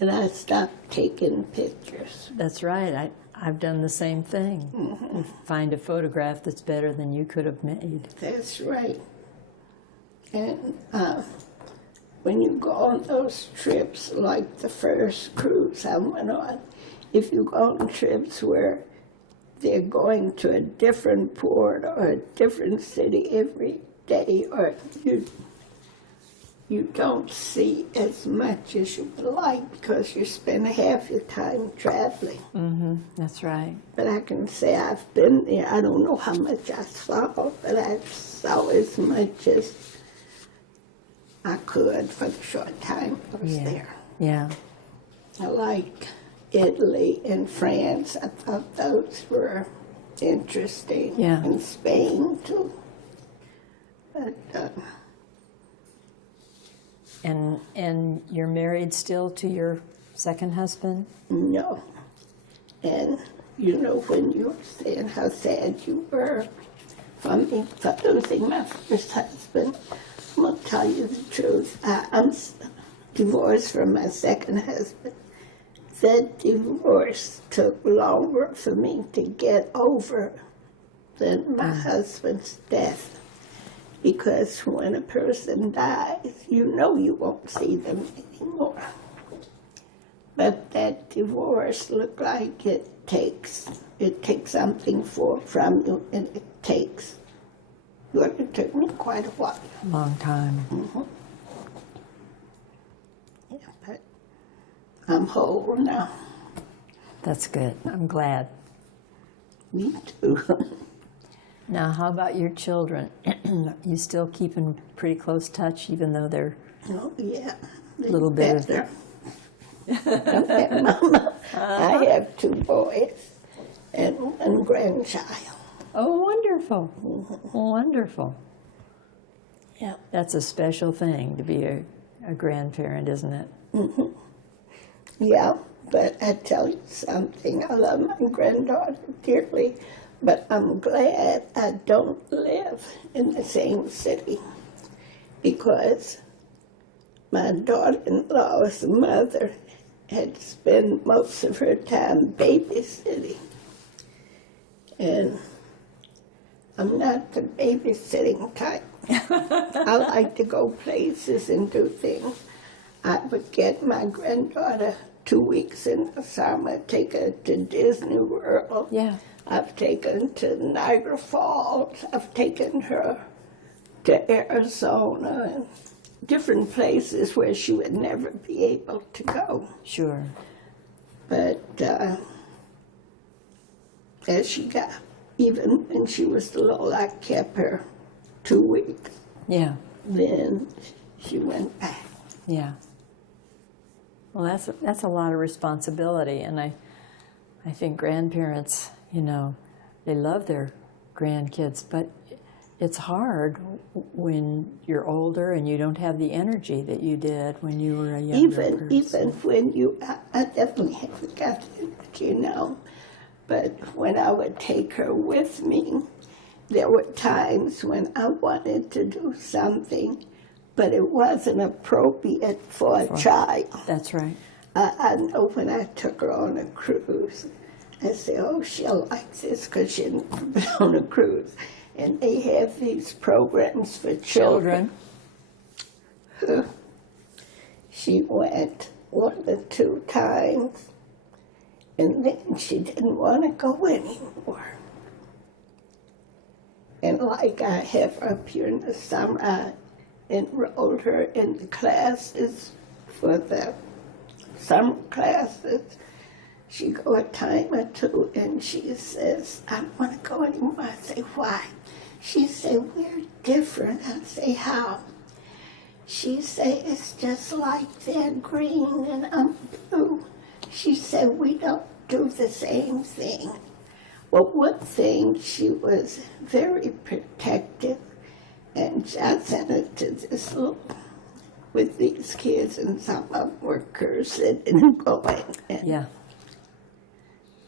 and I stopped taking pictures. That's right. I've done the same thing. You find a photograph that's better than you could have made. That's right. And when you go on those trips, like the first cruise I went on, if you go on trips where they're going to a different port or a different city every day, or you don't see as much as you would like because you spend half your time traveling. Mm-hmm. That's right. But I can say I've been there. I don't know how much I saw, but I saw as much as I could for the short time I was there. Yeah. I like Italy and France. I thought those were interesting. Yeah. And Spain, too. But, And you're married still to your second husband? no. And you know, when you were saying how sad you were for me for losing my first husband, I'm going to tell you the truth. I'm divorced from my second husband. That divorce took longer for me to get over than my husband's death. Because when a person dies, you know you won't see them anymore. But that divorce looked like it takes something from you, and it takes. Well, it took me quite a while. Long time. Yeah, but I'm whole now. That's good. I'm glad. Me too. Now, how about your children? You still keep in pretty close touch, even though they're Oh, yeah. a little bit of... better. Okay, Mama, I have 2 boys and 1 grandchild. Oh, wonderful. Wonderful. Yeah. That's a special thing to be a grandparent, isn't it? Yeah, but I tell you something, I love my granddaughter dearly, but I'm glad I don't live in the same city, because my daughter-in-law's mother had spent most of her time babysitting. And I'm not the babysitting type. I like to go places and do things. I would get my granddaughter 2 weeks in the summer, take her to Disney World. Yeah. I've taken to Niagara Falls. I've taken her to Arizona and different places where she would never be able to go. Sure. But as she got, even when she was little, I kept her 2 weeks. Yeah. Then she went back. Yeah. Well, that's a lot of responsibility, and I think grandparents, you know, they love their grandkids, but it's hard when you're older and you don't have the energy that you did when you were a younger person. Even when you, I definitely haven't got the energy now, but when I would take her with me, there were times when I wanted to do something, but it wasn't appropriate for a child. That's right. I know when I took her on a cruise, I said, oh, she'll like this because she'd never been on a cruise. And they have these programs for children. She went 1 or 2 times, and then she didn't want to go anymore. And like I have her up here in the summer, enrolled her in the classes for the summer classes. She go a time or two and she says, I don't want to go anymore. I say, why? She said, we're different. I say, how? She said, it's just like they're green and I'm blue. She said, we don't do the same thing. Well, one thing, she was very protective, and I sent her to this little, with these kids, and some of them were cursing and going. And Yeah.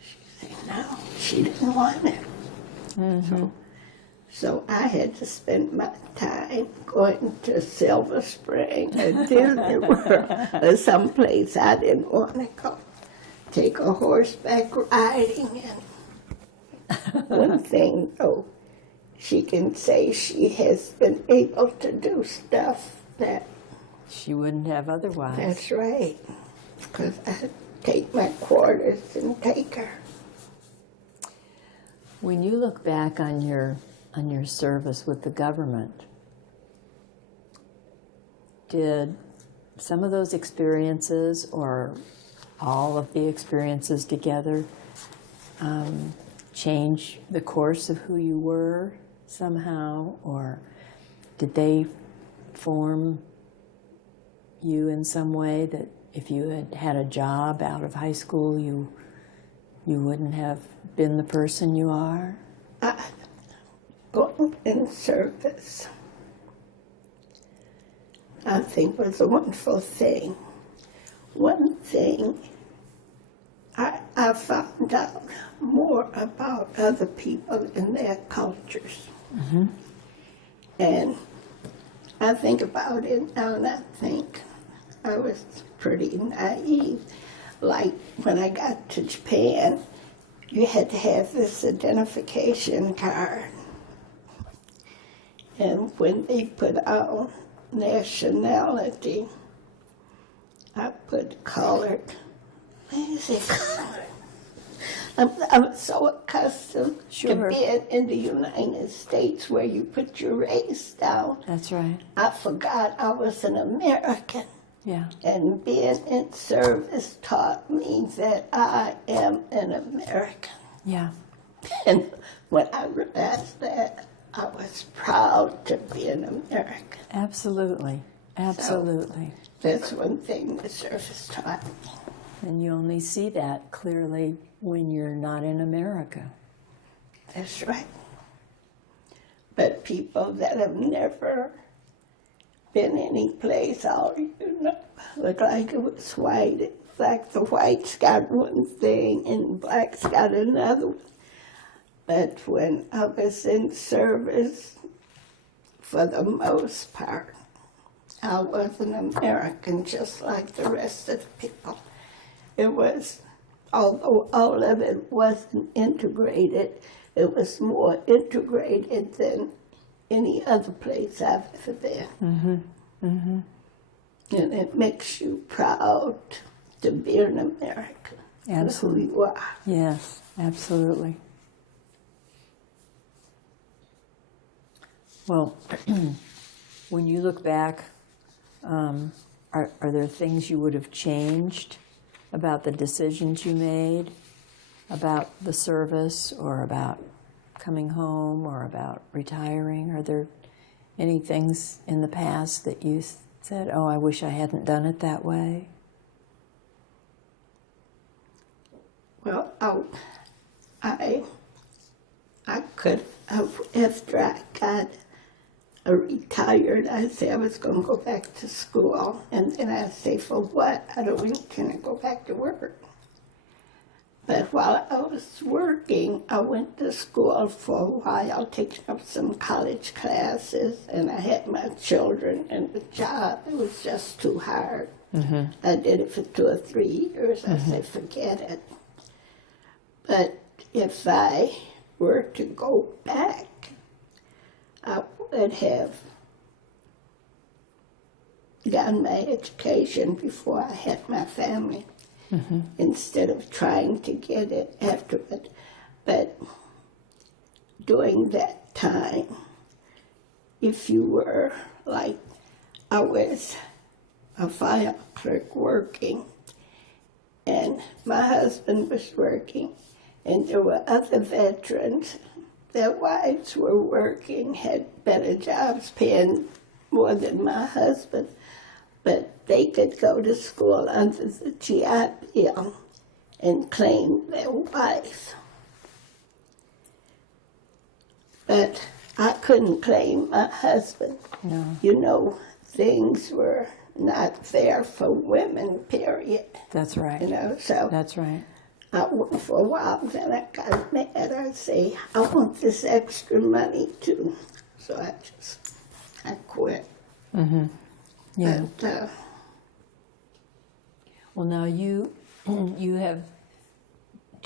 she said, no, she didn't want it. Mm-hmm. So I had to spend my time going to Silver Spring or Disney World or someplace I didn't want to go. Take a horseback riding. And one thing, though, she can say she has been able to do stuff that... She wouldn't have otherwise. That's right. Because I take my quarters and take her. When you look back on your service with the government, did some of those experiences or all of the experiences together change the course of who you were somehow, or did they form you in some way that if you had had a job out of high school, you wouldn't have been the person you are? Going in service, I think, was a wonderful thing. One thing, I found out more about other people and their cultures. Mm-hmm. And I think about it now, and I think I was pretty naive. Like when I got to Japan, you had to have this identification card. And when they put out nationality, I put colored. Why is it colored? I'm so accustomed to being in the United States where you put your race down. That's right. I forgot I was an American. Yeah. And being in service taught me that I am an American. Yeah. And when I realized that, I was proud to be an American. Absolutely. Absolutely. So that's one thing the service taught me. And you only see that clearly when you're not in America. That's right. But people that have never been any place, all look like it was white. It's like the whites got one thing and blacks got another one. But when I was in service, for the most part, I was an American just like the rest of the people. It was, although all of it wasn't integrated, it was more integrated than any other place I've ever been. Mm-hmm. Mm-hmm. And it makes you proud to be an American. Absolutely. Who you are. Yes, absolutely. Well, when you look back, are there things you would have changed about the decisions you made, about the service, or about coming home, or about retiring? Are there any things in the past that you said, oh, I wish I hadn't done it that way? Well, I could have, after I got retired, I said I was going to go back to school, and then I say, for what? I don't intend to go back to work. But while I was working, I went to school for a while, taking up some college classes, and I had my children and the job. It was just too hard. Mm-hmm. I did it for 2 or 3 years. I said, forget it. But if I were to go back, I would have gotten my education before I had my family, instead of trying to get it afterward. But during that time, if you were like I was a file clerk working, and my husband was working, and there were other veterans. Their wives were working, had better jobs, paying more than my husband, but they could go to school under the GI Bill and claim their wife. But I couldn't claim my husband. No. You know, things were not fair for women, period. That's right. You know, so That's right. for a while, then I got mad. I say, I want this extra money too. So I quit. Mm-hmm. Yeah. But, Well, now do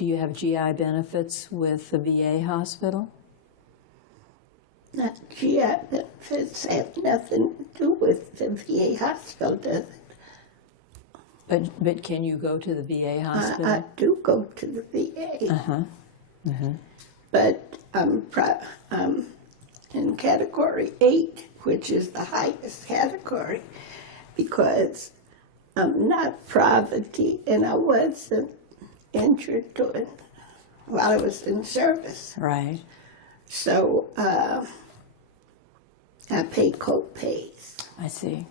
you have GI benefits with the VA hospital? not GI benefits have nothing to do with the VA hospital, does it? But can you go to the VA hospital? I do go to the VA. Uh-huh. Mm-hmm. But I'm in category 8, which is the highest category, because I'm not poverty, and I wasn't injured while I was in service. Right. So I pay co-pays. I see.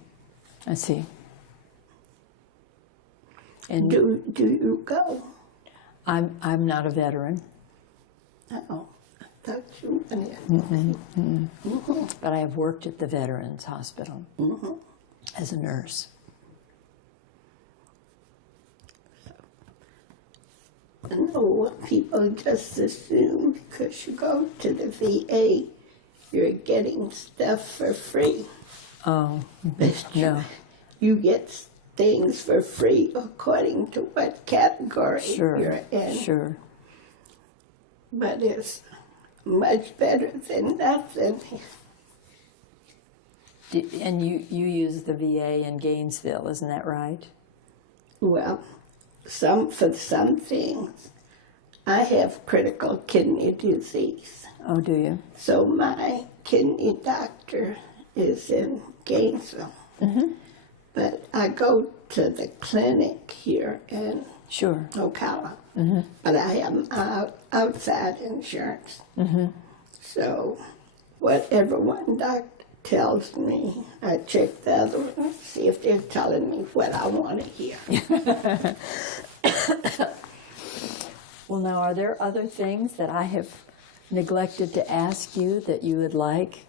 And Do you go? I'm not a veteran, Oh, I thought you went. but I have worked at the Veterans Hospital as a nurse. No, people just assume because you go to the VA, you're getting stuff for free. Oh, But no. you get things for free according to what category Sure, you're in. sure. But it's much better than nothing. And you use the VA in Gainesville, isn't that right? Well, for some things, I have critical kidney disease. Oh, do you? So my kidney doctor is in Gainesville. But I go to the clinic here in Sure. Ocala. But I have outside insurance. So whatever one doctor tells me, I check the other one, see if they're telling me what I want to hear. Well, now, are there other things that I have neglected to ask you that you would like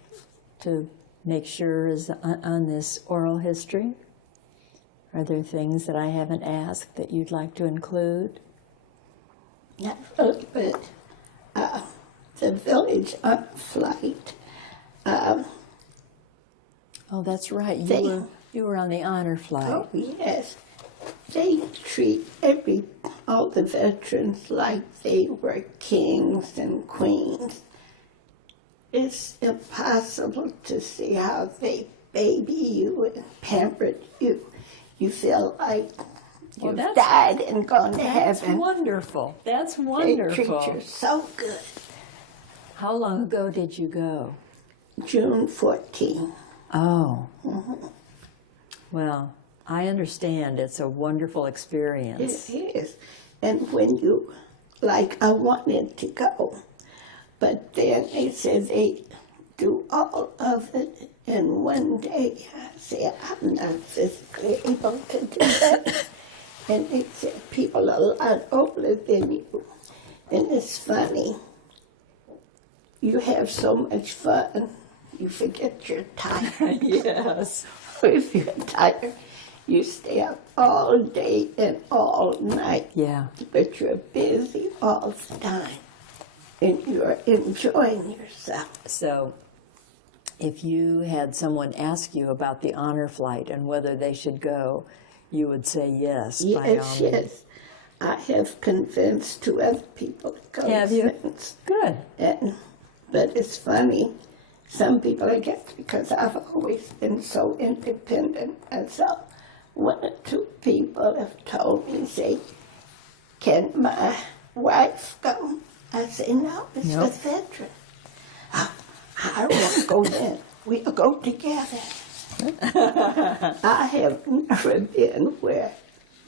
to make sure is on this oral history? Are there things that I haven't asked that you'd like to include? Not really, but the village on flight, Oh, that's right. They- You were on the honor flight. oh yes, they treat all the veterans like they were kings and queens. It's impossible to see how they baby you and pampered you. You feel like Well, you've that's- died and gone to That's heaven. wonderful. That's They wonderful. treat you so good. How long ago did you go? June 14. Oh. Well, I understand. It's a wonderful experience. It is. And when you, like, I wanted to go, but then they said they do all of it in one day. I said, I'm not physically able to do that. And they said, people are a lot older than you. And it's funny. You have so much fun, you forget you're tired. Yes. If you're tired, you stay up all day and all night. Yeah. But you're busy all the time. And you're enjoying yourself. So, if you had someone ask you about the honor flight and whether they should go, you would say yes. by all Yes, means. yes. I have convinced 2 other people to go Have you? since. Good. But it's funny. Some people, I guess, because I've always been so independent. And so 1 or 2 people have told me, say, can my wife go? I say, no, it's Nope. the veteran. I won't go then. We'll go together. I have never been where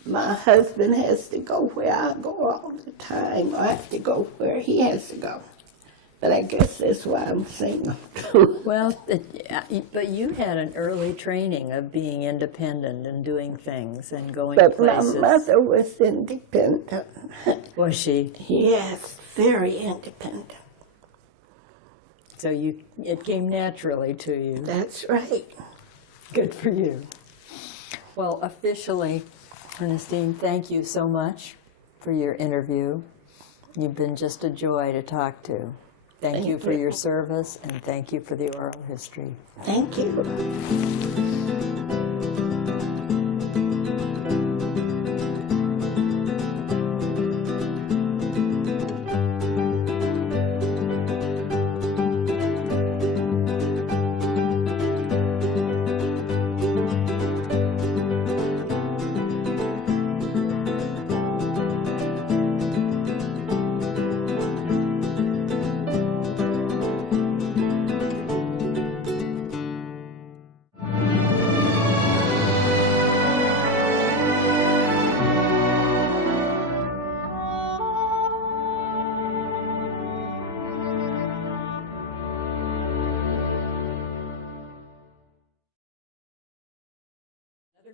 my husband has to go where I go all the time, or I have to go where he has to go. But I guess that's why I'm single. Well, but you had an early training of being independent and doing things and going But places. my mother was independent. Was she? Yes, very independent. So it came naturally to you. That's right. Good for you. Well, officially, Ernestine, thank you so much for your interview. You've been just a joy to talk to. Thank you for your service, and thank you for the oral history. Thank you.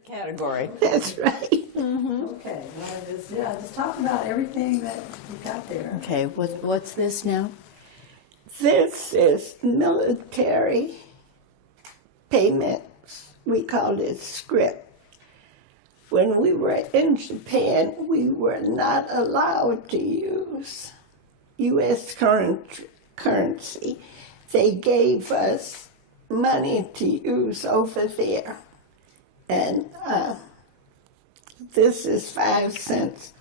Category. That's right. Okay, just talk about everything that you got there. Okay, what's this now? This is military payments. We called it script. When we were in Japan, we were not allowed to use U.S. currency. They gave us money to use over there. And this is 5 cents.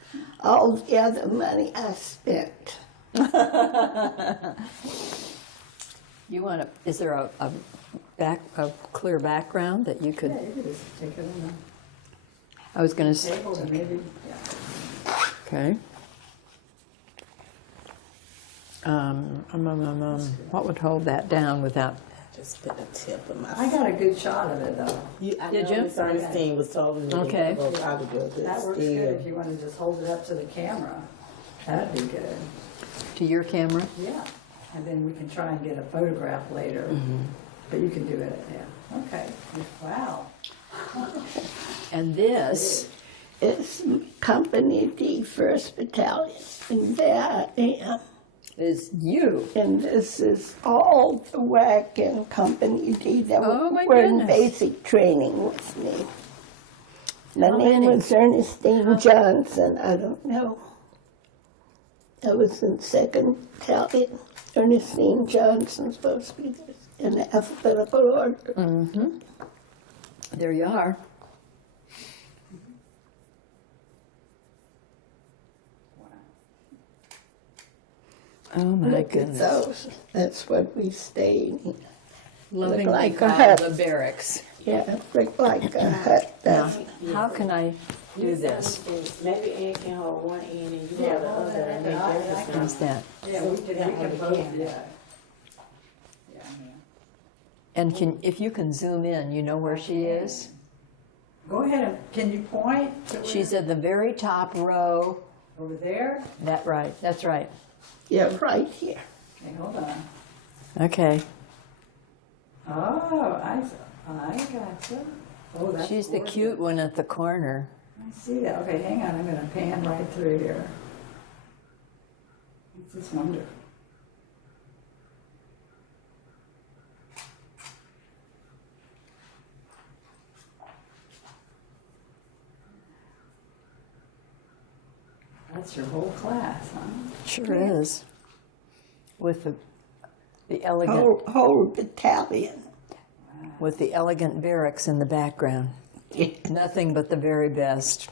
All the other money I spent. You want to? Is there a clear background that you could? Yeah, you could just take it on I was going to the say. table and maybe, yeah. Okay. What would hold that down without? Just put a tip of my. I got a good shot of it though. I Did know you? Miss Ernestine was telling me Okay. about how to do a good That works steer. good if you want to just hold it up to the camera. That'd be good. To your camera? Yeah, and then we can try and get a photograph later. But you can do it, yeah. Okay, wow. And this, It's Company D, 1st Battalion. And there I am. is you. And this is all the WAC in Company D that Oh, my were in goodness. basic training with me. My How name many? was Ernestine Johnson. I don't know. I was in 2nd Battalion. Ernestine Johnson supposed to be in the alphabetical order. There you are. Oh my Look at goodness. those. That's what we stayed in. Lovingly like a called hut. the barracks. Yeah, looked like a hut. Now, That's how can I do this? Maybe Ed can hold one end and you Yeah, hold the hold other, that and end. then I Jefferson. How's that? Yeah, we can both, yeah. Yeah. And if you can zoom in, you know where she is? Go ahead, and can you point to where- She's at the very top row. over there? That's right. yeah, right here. Okay, hold on. Okay. Oh, I gotcha. Oh, that's She's the gorgeous. cute one at the corner. I see that. Okay, hang on. I'm going to pan right through here. It's just wonderful. That's your whole class, huh? Sure is. With the elegant Whole battalion. with the elegant barracks in the background. Nothing but the very best.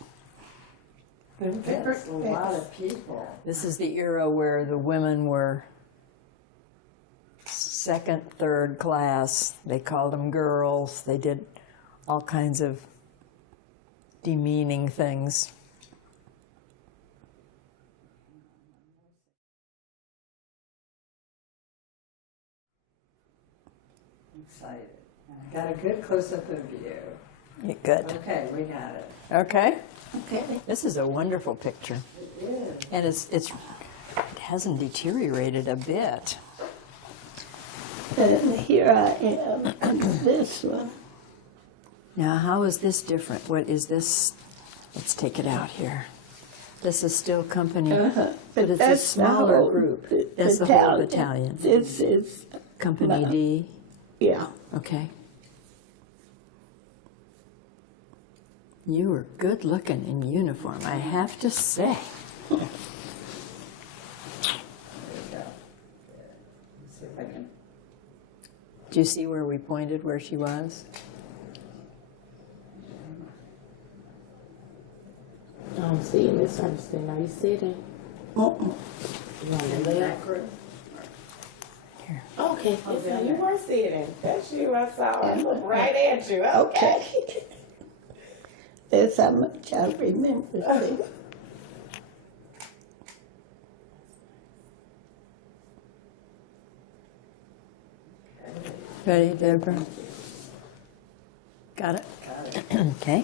That's a lot of people. This is the era where the women were second, third class. They called them girls. They did all kinds of demeaning things. Excited. Got a good close-up of you. Yeah, good. Okay, we got it. Okay. Okay. This is a wonderful picture. It is. And it hasn't deteriorated a bit. And here I am on this one. Now, how is this different? What is this? Let's take it out here. This is still company, but it's a that's the smaller whole group. That's the whole battalion. This is, Company D. yeah. Okay. You were good looking in uniform, I have to say. There we go. Let's see if I can. Do you see where we pointed where she was? I don't see you, Miss Ernestine. Are you sitting? You on the left? Here. Okay, so you were sitting. That's you. I saw. I looked right at you. Okay. That's how much I remember. See? Ready, Deborah? Got it? Okay.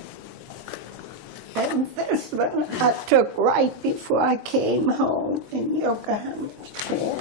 And this one I took right before I came home in Yokohama, Japan.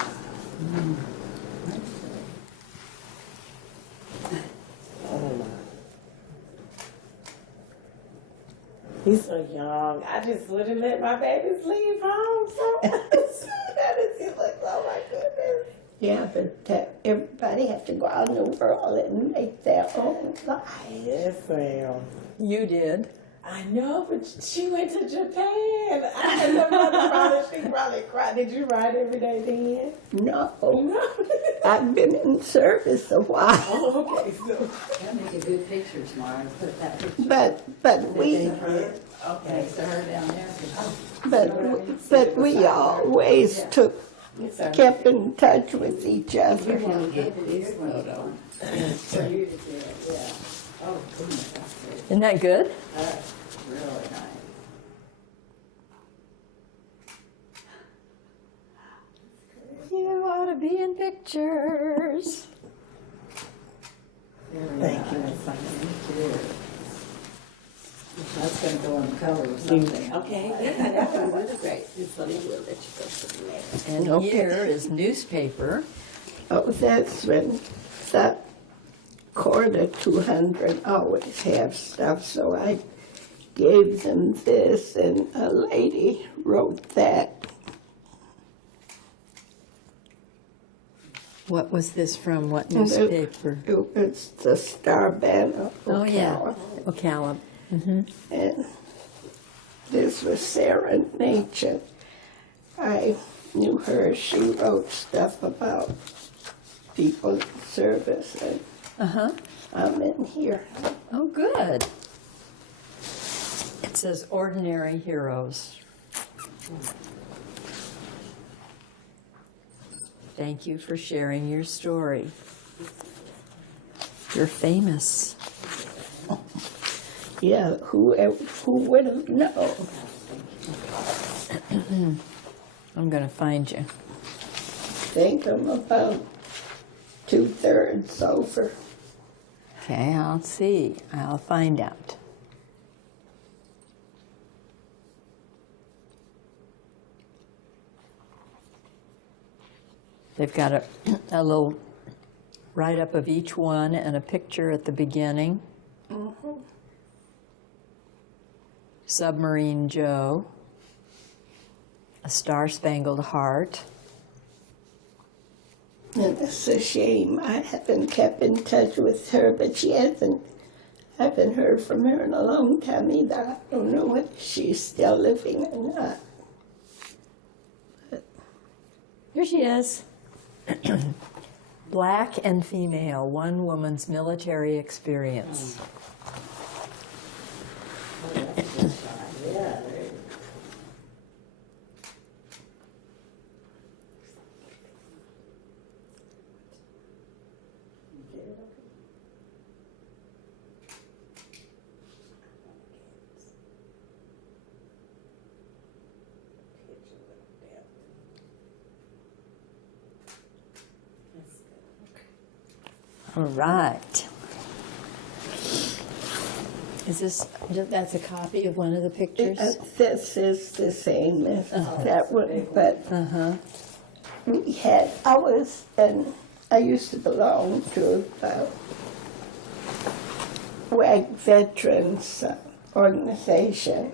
He's so young. I just wouldn't let my babies leave home. So that is, he looks, oh my goodness. Yeah, but everybody has to go out in the world and make their own life. Yes, ma'am. You did. I know, but she went to Japan. I know she probably cried. Did you ride every day then? No, No. I've been in service a while, Oh, okay, so. That'd make a good picture tomorrow. Put that picture but we next to her down there. but we always Yes, sir. kept in touch with each other. Get this photo. For you to do it, yeah. Oh, goodness, that's good. Isn't that good? That's really nice. You ought to be in pictures. Thank you. That's gonna go in color or something. Okay, yeah, that was really great. So then we'll let you go to the next. And Okay. here is newspaper. Oh, that's when that quarter 200 always have stuff, so I gave them this, and a lady wrote that. What was this from? What newspaper? It was the Star Banner. Oh, yeah. Ocala. Ocala. And this was Sarah Nature. I knew her. She wrote stuff about people in service, and Uh-huh. I'm in here. Oh, good. It says Ordinary Heroes. Thank you for sharing your story. You're famous. Yeah, who would have known? I'm going to find you. Think I'm about 2/3 over. Okay, I'll see. I'll find out. They've got a little write-up of each one and a picture at the beginning. Submarine Joe, A Star-Spangled Heart. And it's a shame. I haven't kept in touch with her, but I haven't heard from her in a long time either. I don't know whether she's still living or not. Here she is. Black and Female, One Woman's Military Experience. Yeah. All right. that's a copy of one of the pictures? This is the same as that one, but we had, I used to belong to the WAG Veterans Organization,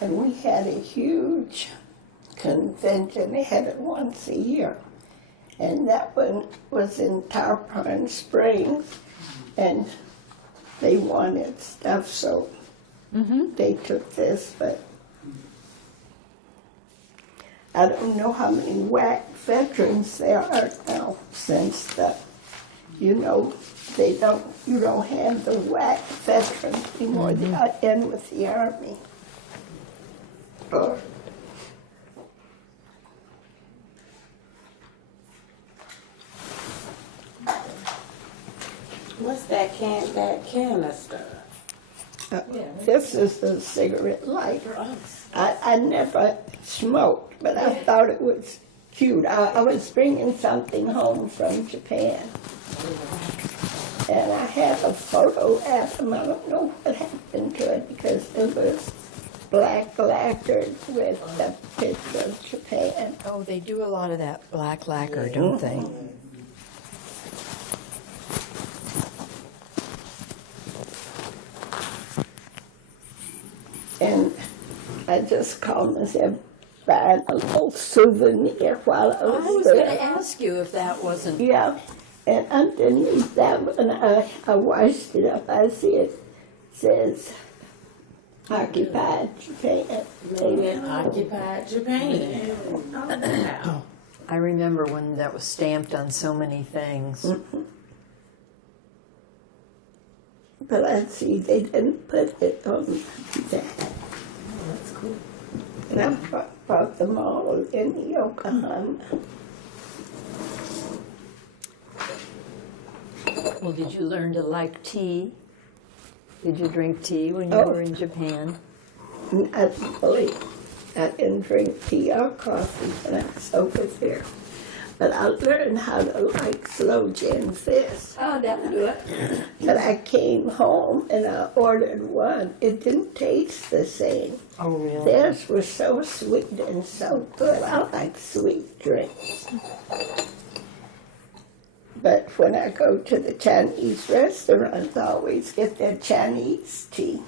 and we had a huge convention. They had it once a year, and that one was in Tarpon Springs, and they wanted stuff, so they took this, but I don't know how many WAC veterans there are now, since you don't have the WAC veterans anymore. They are in with the Army. Or What's that canister? this is a cigarette lighter. I never smoked, but I thought it was cute. I was bringing something home from Japan, and I have a photo album. I don't know what happened to it because it was black lacquered with the picture of Japan. Oh, they do a lot of that black lacquer, don't they? And I just called myself buying a little souvenir while I I was was going there. to ask you if that wasn't. Yeah, and underneath that one, I washed it up. I see it says occupied Japan. Made in occupied Japan. Wow. I remember when that was stamped on so many things. But I see they didn't put it on that. That's cool. And I bought them all in Yokohama. Well, did you learn to like tea? Did you drink tea when you Oh. were in Japan? I didn't drink tea or coffee when I was over there. But I learned how to like slow gin fizz. Oh, that would do it. But I came home and I ordered one. It didn't taste the same. Oh, really? Theirs were so sweet and so good. I like sweet drinks. But when I go to the Chinese restaurants, I always get their Chinese tea.